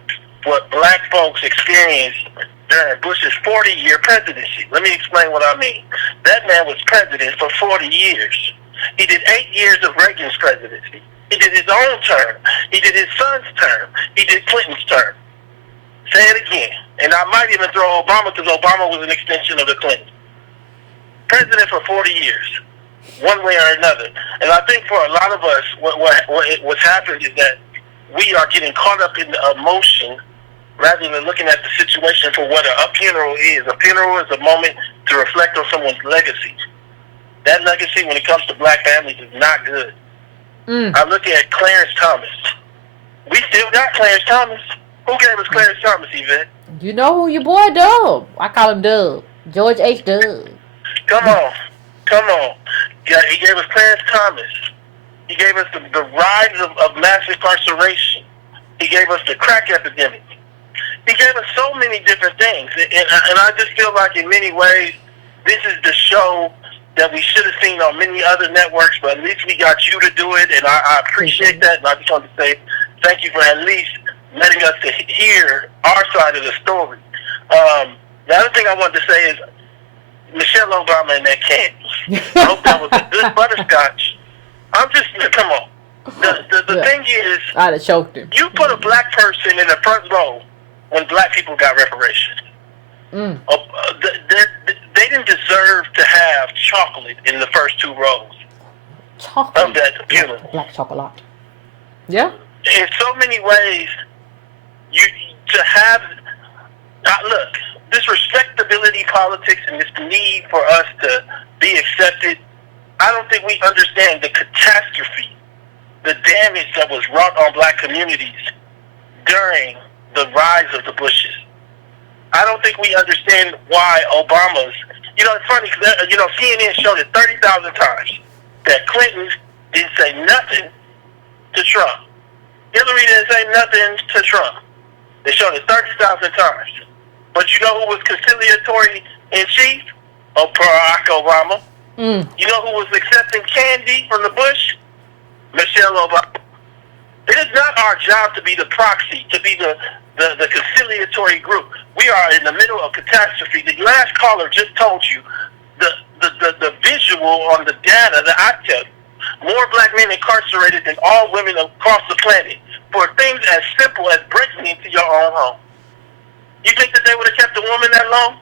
black folks experienced during Bush's 40-year presidency. Let me explain what I mean. That man was president for 40 years. He did 8 years of Reagan's presidency. He did his own term. He did his son's term. He did Clinton's term. Say it again. And I might even throw Obama, because Obama was an extension of the Clintons. President for 40 years, one way or another. And I think for a lot of us, what's happened is that we are getting caught up in the emotion rather than looking at the situation for what a funeral is. A funeral is a moment to reflect on someone's legacy. That legacy, when it comes to black families, is not good. I look at Clarence Thomas. We still got Clarence Thomas. Who gave us Clarence Thomas, Yvette? You know who your boy Dub. I call him Dub. George H. Dub. Come on. Yeah, he gave us Clarence Thomas. He gave us the rise of mass incarceration. He gave us the crack epidemic. He gave us so many different things. And I just feel like in many ways, this is the show that we should have seen on many other networks, but at least we got you to do it, and I appreciate that. And I just want to say thank you for at least letting us to hear our side of the story. The other thing I wanted to say is Michelle Obama and that cat. I hope that was a good butterscotch. Come on. The thing is, I'd have choked him. You put a black person in the front row when black people got reparations. They didn't deserve to have chocolate in the first 2 rows of that funeral. Black chocolate. Yeah. In so many ways, look, this respectability politics and this need for us to be accepted I don't think we understand the catastrophe, the damage that was wrought on black communities during the rise of the Bushes. I don't think we understand why Obama's, it's funny because, CNN showed it 30,000 times that Clinton didn't say nothing to Trump. Hillary didn't say nothing to Trump. They showed it 30,000 times. But you know who was conciliatory in chief? Barack Obama. You know who was accepting candy from the Bush? Michelle Obama. It is not our job to be the proxy, to be the conciliatory group. We are in the middle of catastrophe. The last caller just told you the visual on the data that I tell you. More black men incarcerated than all women across the planet for things as simple as breaking into your own home. You think that they would have kept a woman that long?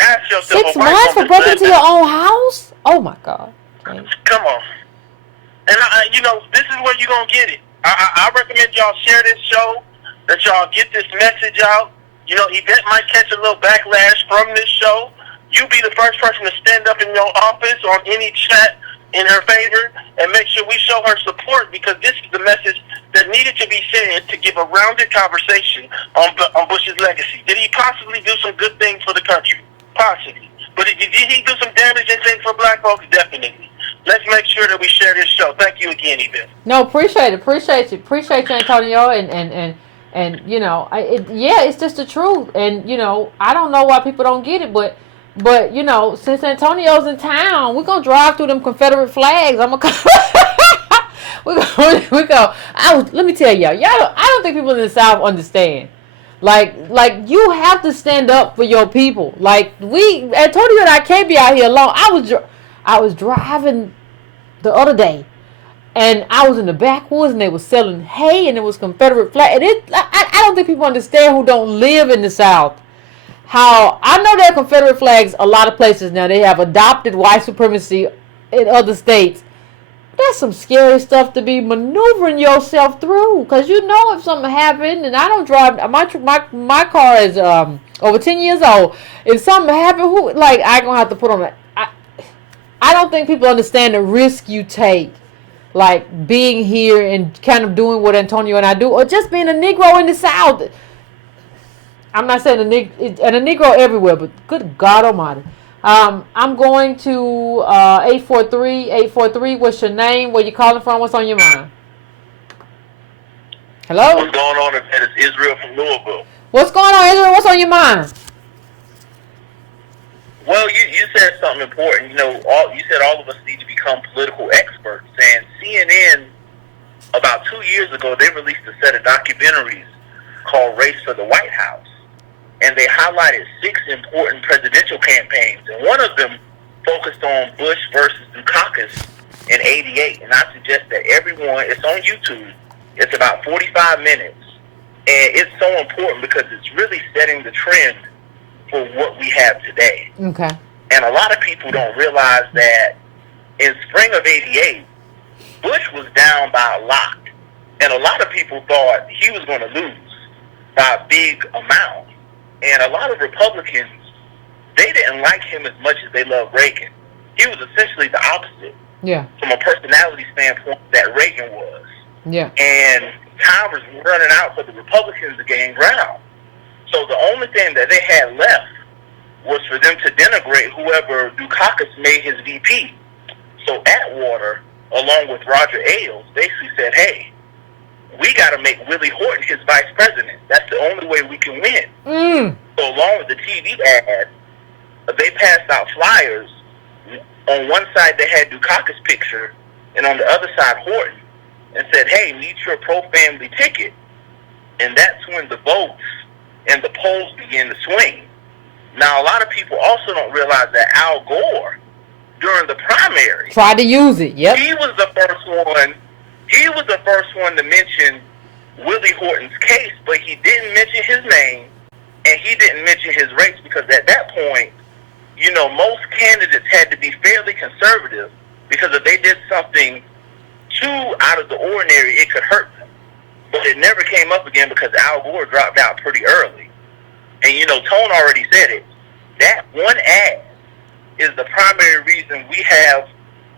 Ask yourself. 6 months for breaking into your own house? Oh my God. Come on. And this is where you're going to get it. I recommend y'all share this show, that y'all get this message out. Yvette might catch a little backlash from this show. You be the first person to stand up in your office on any chat in her favor and make sure we show her support, because this is the message that needed to be said to give a rounded conversation on Bush's legacy. Did he possibly do some good things for the country? Possibly. But did he do some damaging things for black folks? Definitely. Let's make sure that we share this show. Thank you again, Yvette. No, appreciate you, Antonio, and it's just the truth, and I don't know why people don't get it, but since Antonio's in town, we're gonna drive through them Confederate flags. I'm gonna we go. Let me tell y'all, I don't think people in the South understand. Like you have to stand up for your people. Like Antonio and I can't be out here alone. I was driving the other day, and I was in the backwoods, and they were selling hay, and it was Confederate flag. And I don't think people understand who don't live in the South. How I know there are Confederate flags a lot of places now. They have adopted white supremacy in other states. That's some scary stuff to be maneuvering yourself through, because if something happened, and I don't drive, my car is over 10 years old. If something happened, I gonna have to put on it. I don't think people understand the risk you take, like being here and kind of doing what Antonio and I do, or just being a Negro in the South. I'm not saying a Negro everywhere, but good God Almighty. I'm going to 843. What's your name? Where you calling from? What's on your mind? Hello? What's going on? It's Israel from Louisville. What's going on, Israel? What's on your mind? Well, you said something important. You said all of us need to become political experts. And CNN, about 2 years ago, they released a set of documentaries called Race for the White House. And they highlighted 6 important presidential campaigns. And one of them focused on Bush versus Dukakis in '88. And I suggest that everyone, it's on YouTube. It's about 45 minutes. And it's so important because it's really setting the trend for what we have today. Okay. And a lot of people don't realize that in spring of '88, Bush was down by a lot. And a lot of people thought he was going to lose by a big amount. And a lot of Republicans, they didn't like him as much as they loved Reagan. He was essentially the opposite. Yeah. From a personality standpoint that Reagan was. Yeah. And time was running out for the Republicans to gain ground. So the only thing that they had left was for them to denigrate whoever Dukakis made his VP. So Atwater, along with Roger Ailes, basically said, hey, we got to make Willie Horton his vice president. That's the only way we can win. So along with the TV ad, they passed out flyers. On one side, they had Dukakis' picture, and on the other side, Horton, and said, hey, meet your pro-family ticket. And that's when the votes and the polls began to swing. Now, a lot of people also don't realize that Al Gore, during the primary, tried to use it. Yep. He was the first one. He was the first one to mention Willie Horton's case, but he didn't mention his name, and he didn't mention his race, because at that point, most candidates had to be fairly conservative, because if they did something too out of the ordinary, it could hurt them. But it never came up again because Al Gore dropped out pretty early. And, Tone already said it. That one ad is the primary reason we have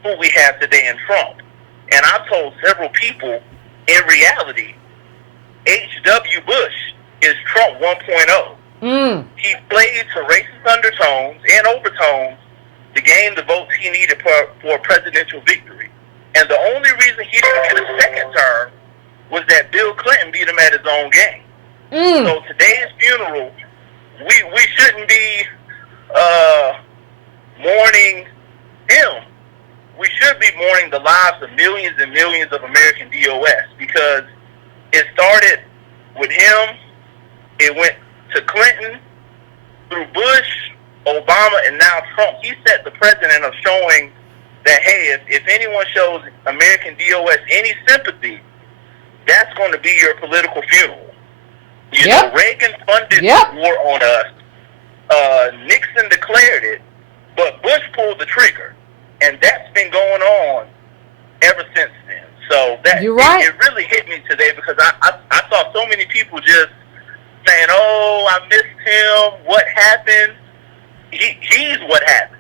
who we have today in Trump. And I've told several people, in reality, H.W. Bush is Trump 1.0. He played to racist undertones and overtones to gain the votes he needed for a presidential victory. And the only reason he didn't get a second term was that Bill Clinton beat him at his own game. So today's funeral, we shouldn't be mourning him. We should be mourning the lives of millions and millions of American DOS, because it started with him, it went to Clinton, through Bush, Obama, and now Trump. He set the precedent of showing that, hey, if anyone shows American DOS any sympathy, that's going to be your political funeral. You know, Reagan funded the war on us. Nixon declared it, but Bush pulled the trigger. And that's been going on ever since then. So that You're right. It really hit me today, because I saw so many people just saying, oh, I missed him. What happened? He's what happened.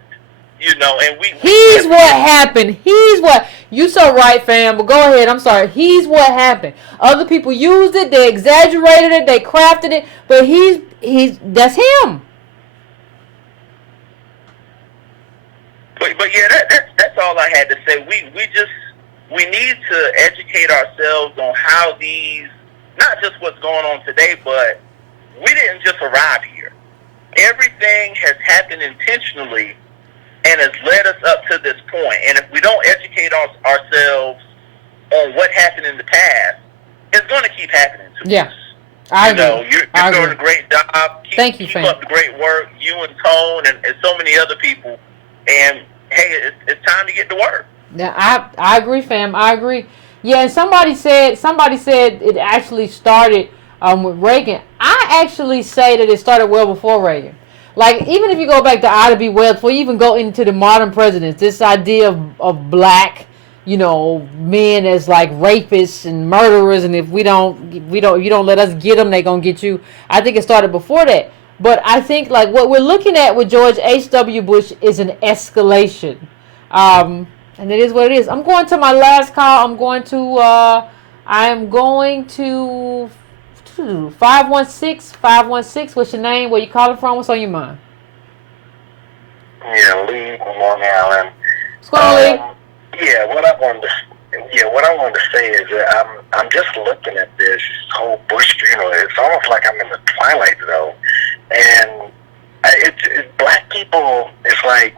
You know, and He's what happened. He's what. You so right, fam. But go ahead. I'm sorry. He's what happened. Other people used it. They exaggerated it. They crafted it. But that's him. But yeah, that's all I had to say. We need to educate ourselves on how these, not just what's going on today, but we didn't just arrive here. Everything has happened intentionally and has led us up to this point. And if we don't educate ourselves on what happened in the past, it's going to keep happening to us. I agree. You're doing a great job. Thank you, keep up the great work. You and Tone and so many other people. And hey, it's time to get to work. Yeah, I agree, fam. I agree. Yeah, and somebody said it actually started with Reagan. I actually say that it started well before Reagan. Like, even if you go back to Ida B. Wells, before you even go into the modern presidents, this idea of black, men as like rapists and murderers, and if you don't let us get them, they gonna get you. I think it started before that. But I think like what we're looking at with George H.W. Bush is an escalation. And it is what it is. I'm going to my last call. I am going to 516. What's your name? Where you calling from? What's on your mind? Yeah, Lee. Good morning, Alan. What's going on, Lee? What I wanted to say is that I'm just looking at this whole Bush funeral. It's almost like I'm in the Twilight Zone. And it's black people. It's like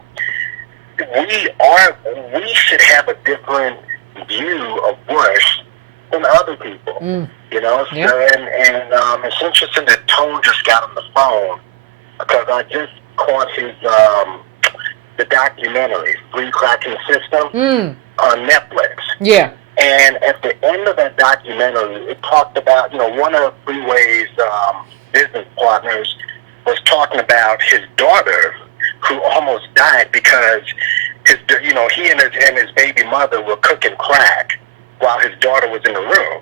we should have a different view of Bush than other people. You know. Yeah. So, and it's interesting that Tone just got on the phone, because I just caught his the documentary Free Cracking System on Netflix. Yeah. And at the end of that documentary, it talked about one of Freeway's business partners was talking about his daughter, who almost died because he and his baby mother were cooking crack while his daughter was in the room.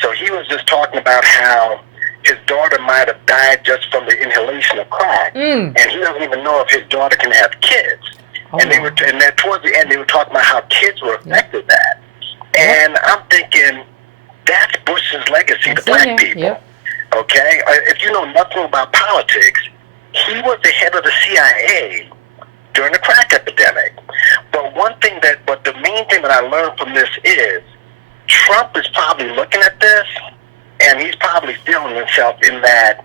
So he was just talking about how his daughter might have died just from the inhalation of crack, and he doesn't even know if his daughter can have kids. And then towards the end, they were talking about how kids were affected that. And I'm thinking, that's Bush's legacy to black people. Yep. Okay? If you know nothing about politics, he was the head of the CIA during the crack epidemic. But the main thing that I learned from this is, Trump is probably looking at this, and he's probably feeling himself in that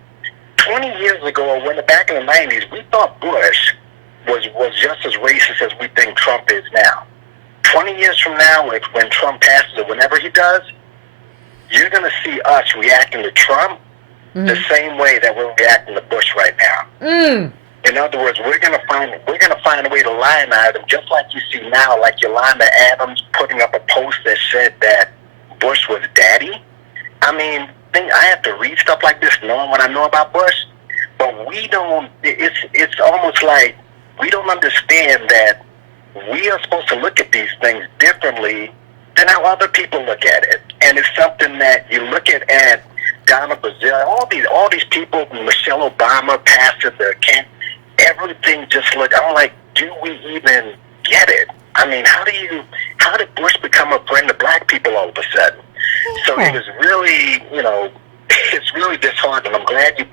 20 years ago, or back in the 90s, we thought Bush was just as racist as we think Trump is now. 20 years from now, when Trump passes, or whenever he does, you're going to see us reacting to Trump the same way that we're reacting to Bush right now. In other words, we're going to find a way to lionize him, just like you see now, like Yolanda Adams putting up a post that said that Bush was daddy. I mean, I have to read stuff like this knowing what I know about Bush, but we don't. It's almost like we don't understand that we are supposed to look at these things differently than how other people look at it. And it's something that you look at Donna Brazil, all these people, Michelle Obama, Pastor the Camp, everything just look. I'm like, do we even get it? I mean, how did Bush become a friend of black people all of a sudden? So it was really, it's really disheartening. I'm glad you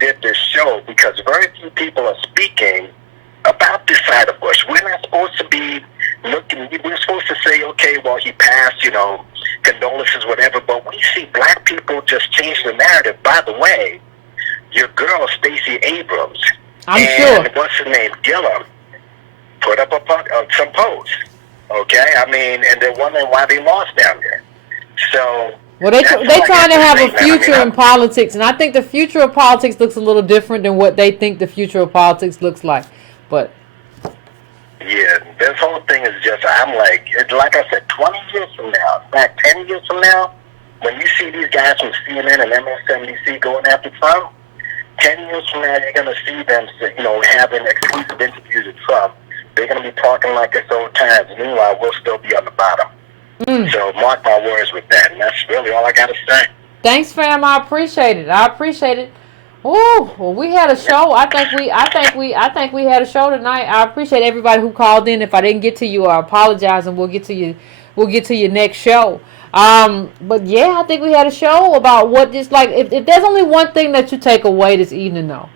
did this show, because very few people are speaking about this side of Bush. We're not supposed to be we're supposed to say, okay, well, he passed, condolences, whatever, but we see black people just change the narrative. By the way, your girl, Stacey Abrams, and what's her name, Gillum, put up some posts, okay? I mean, and they're wondering why they lost down there. So, well, they're trying to have a future in politics, and I think the future of politics looks a little different than what they think the future of politics looks like. But yeah, this whole thing is just, I'm like I said, 20 years from now, in fact, 10 years from now, when you see these guys from CNN and MSNBC going after Trump, 10 years from now, you're going to see them, having exclusive interviews with Trump. They're going to be talking like it's old times. Meanwhile, we'll still be on the bottom. So mark my words with that. And that's really all I got to say. Thanks, fam. I appreciate it. Oh, well, we had a show. I think we had a show tonight. I appreciate everybody who called in. If I didn't get to you, I apologize, and we'll get to you. We'll get to your next show. But yeah, I think we had a show about what just like if there's only one thing that you take away this evening, though,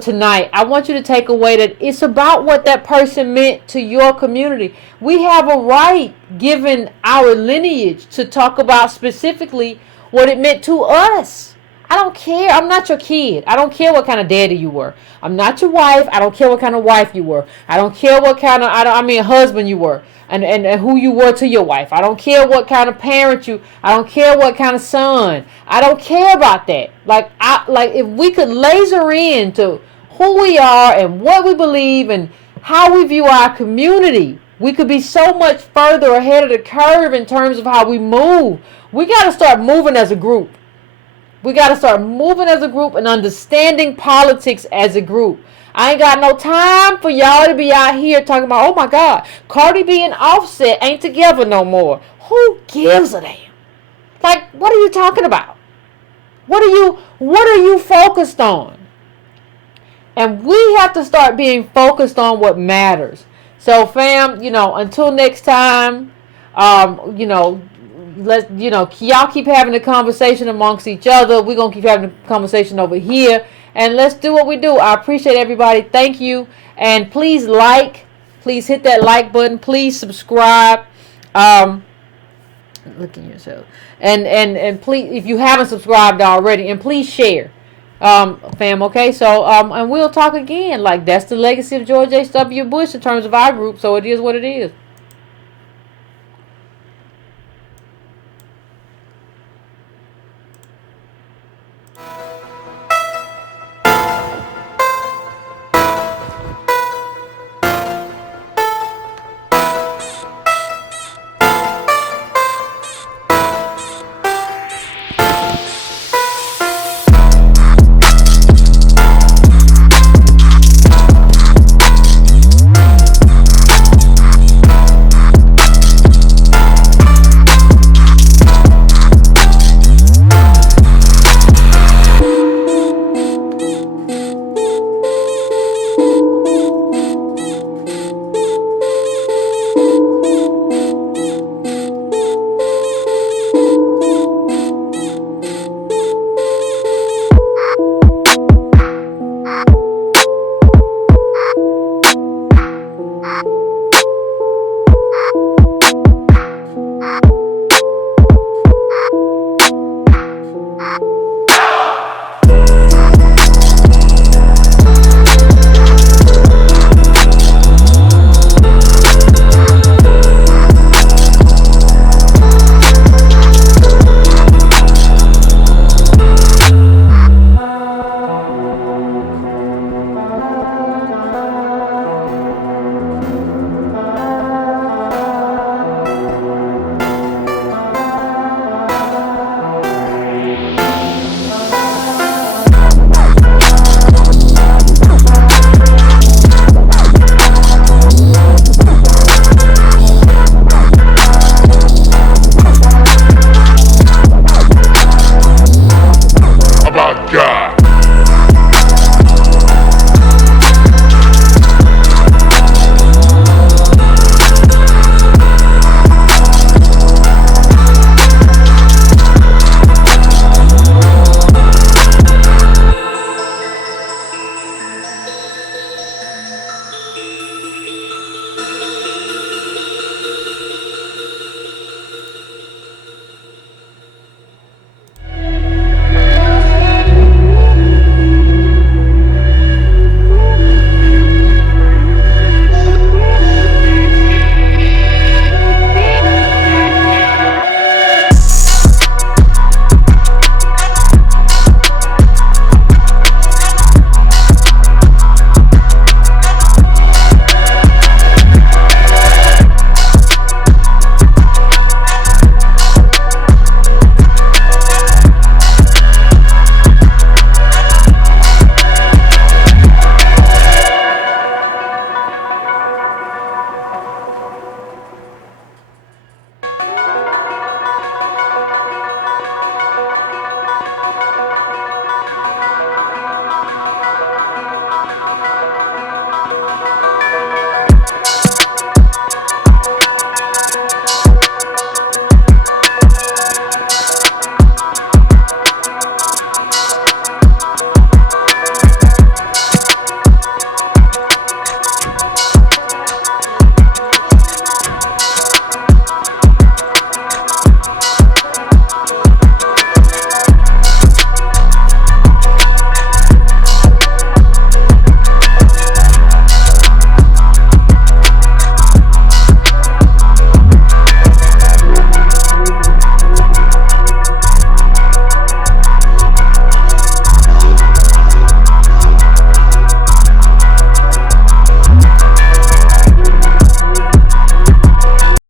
tonight, I want you to take away that it's about what that person meant to your community. We have a right, given our lineage, to talk about specifically what it meant to us. I don't care. I'm not your kid. I don't care what kind of daddy you were. I'm not your wife. I don't care what kind of wife you were. I don't care what kind of husband you were, and who you were to your wife. I don't care what kind of parent I don't care what kind of son. I don't care about that. Like if we could laser into who we are and what we believe and how we view our community, we could be so much further ahead of the curve in terms of how we move. We got to start moving as a group. We got to start moving as a group and understanding politics as a group. I ain't got no time for y'all to be out here talking about, oh my God, Cardi B and Offset ain't together no more. Who gives a damn? Like, what are you talking about? What are you focused on? And we have to start being focused on what matters. So fam, until next time, y'all keep having the conversation amongst each other. We're going to keep having the conversation over here. And let's do what we do. I appreciate everybody. Thank you. And please hit that like button. Please subscribe. Look at yourself. And please, if you haven't subscribed already, and please share. Fam, okay? So, and we'll talk again. Like, that's the legacy of George H.W. Bush in terms of our group. So it is what it is.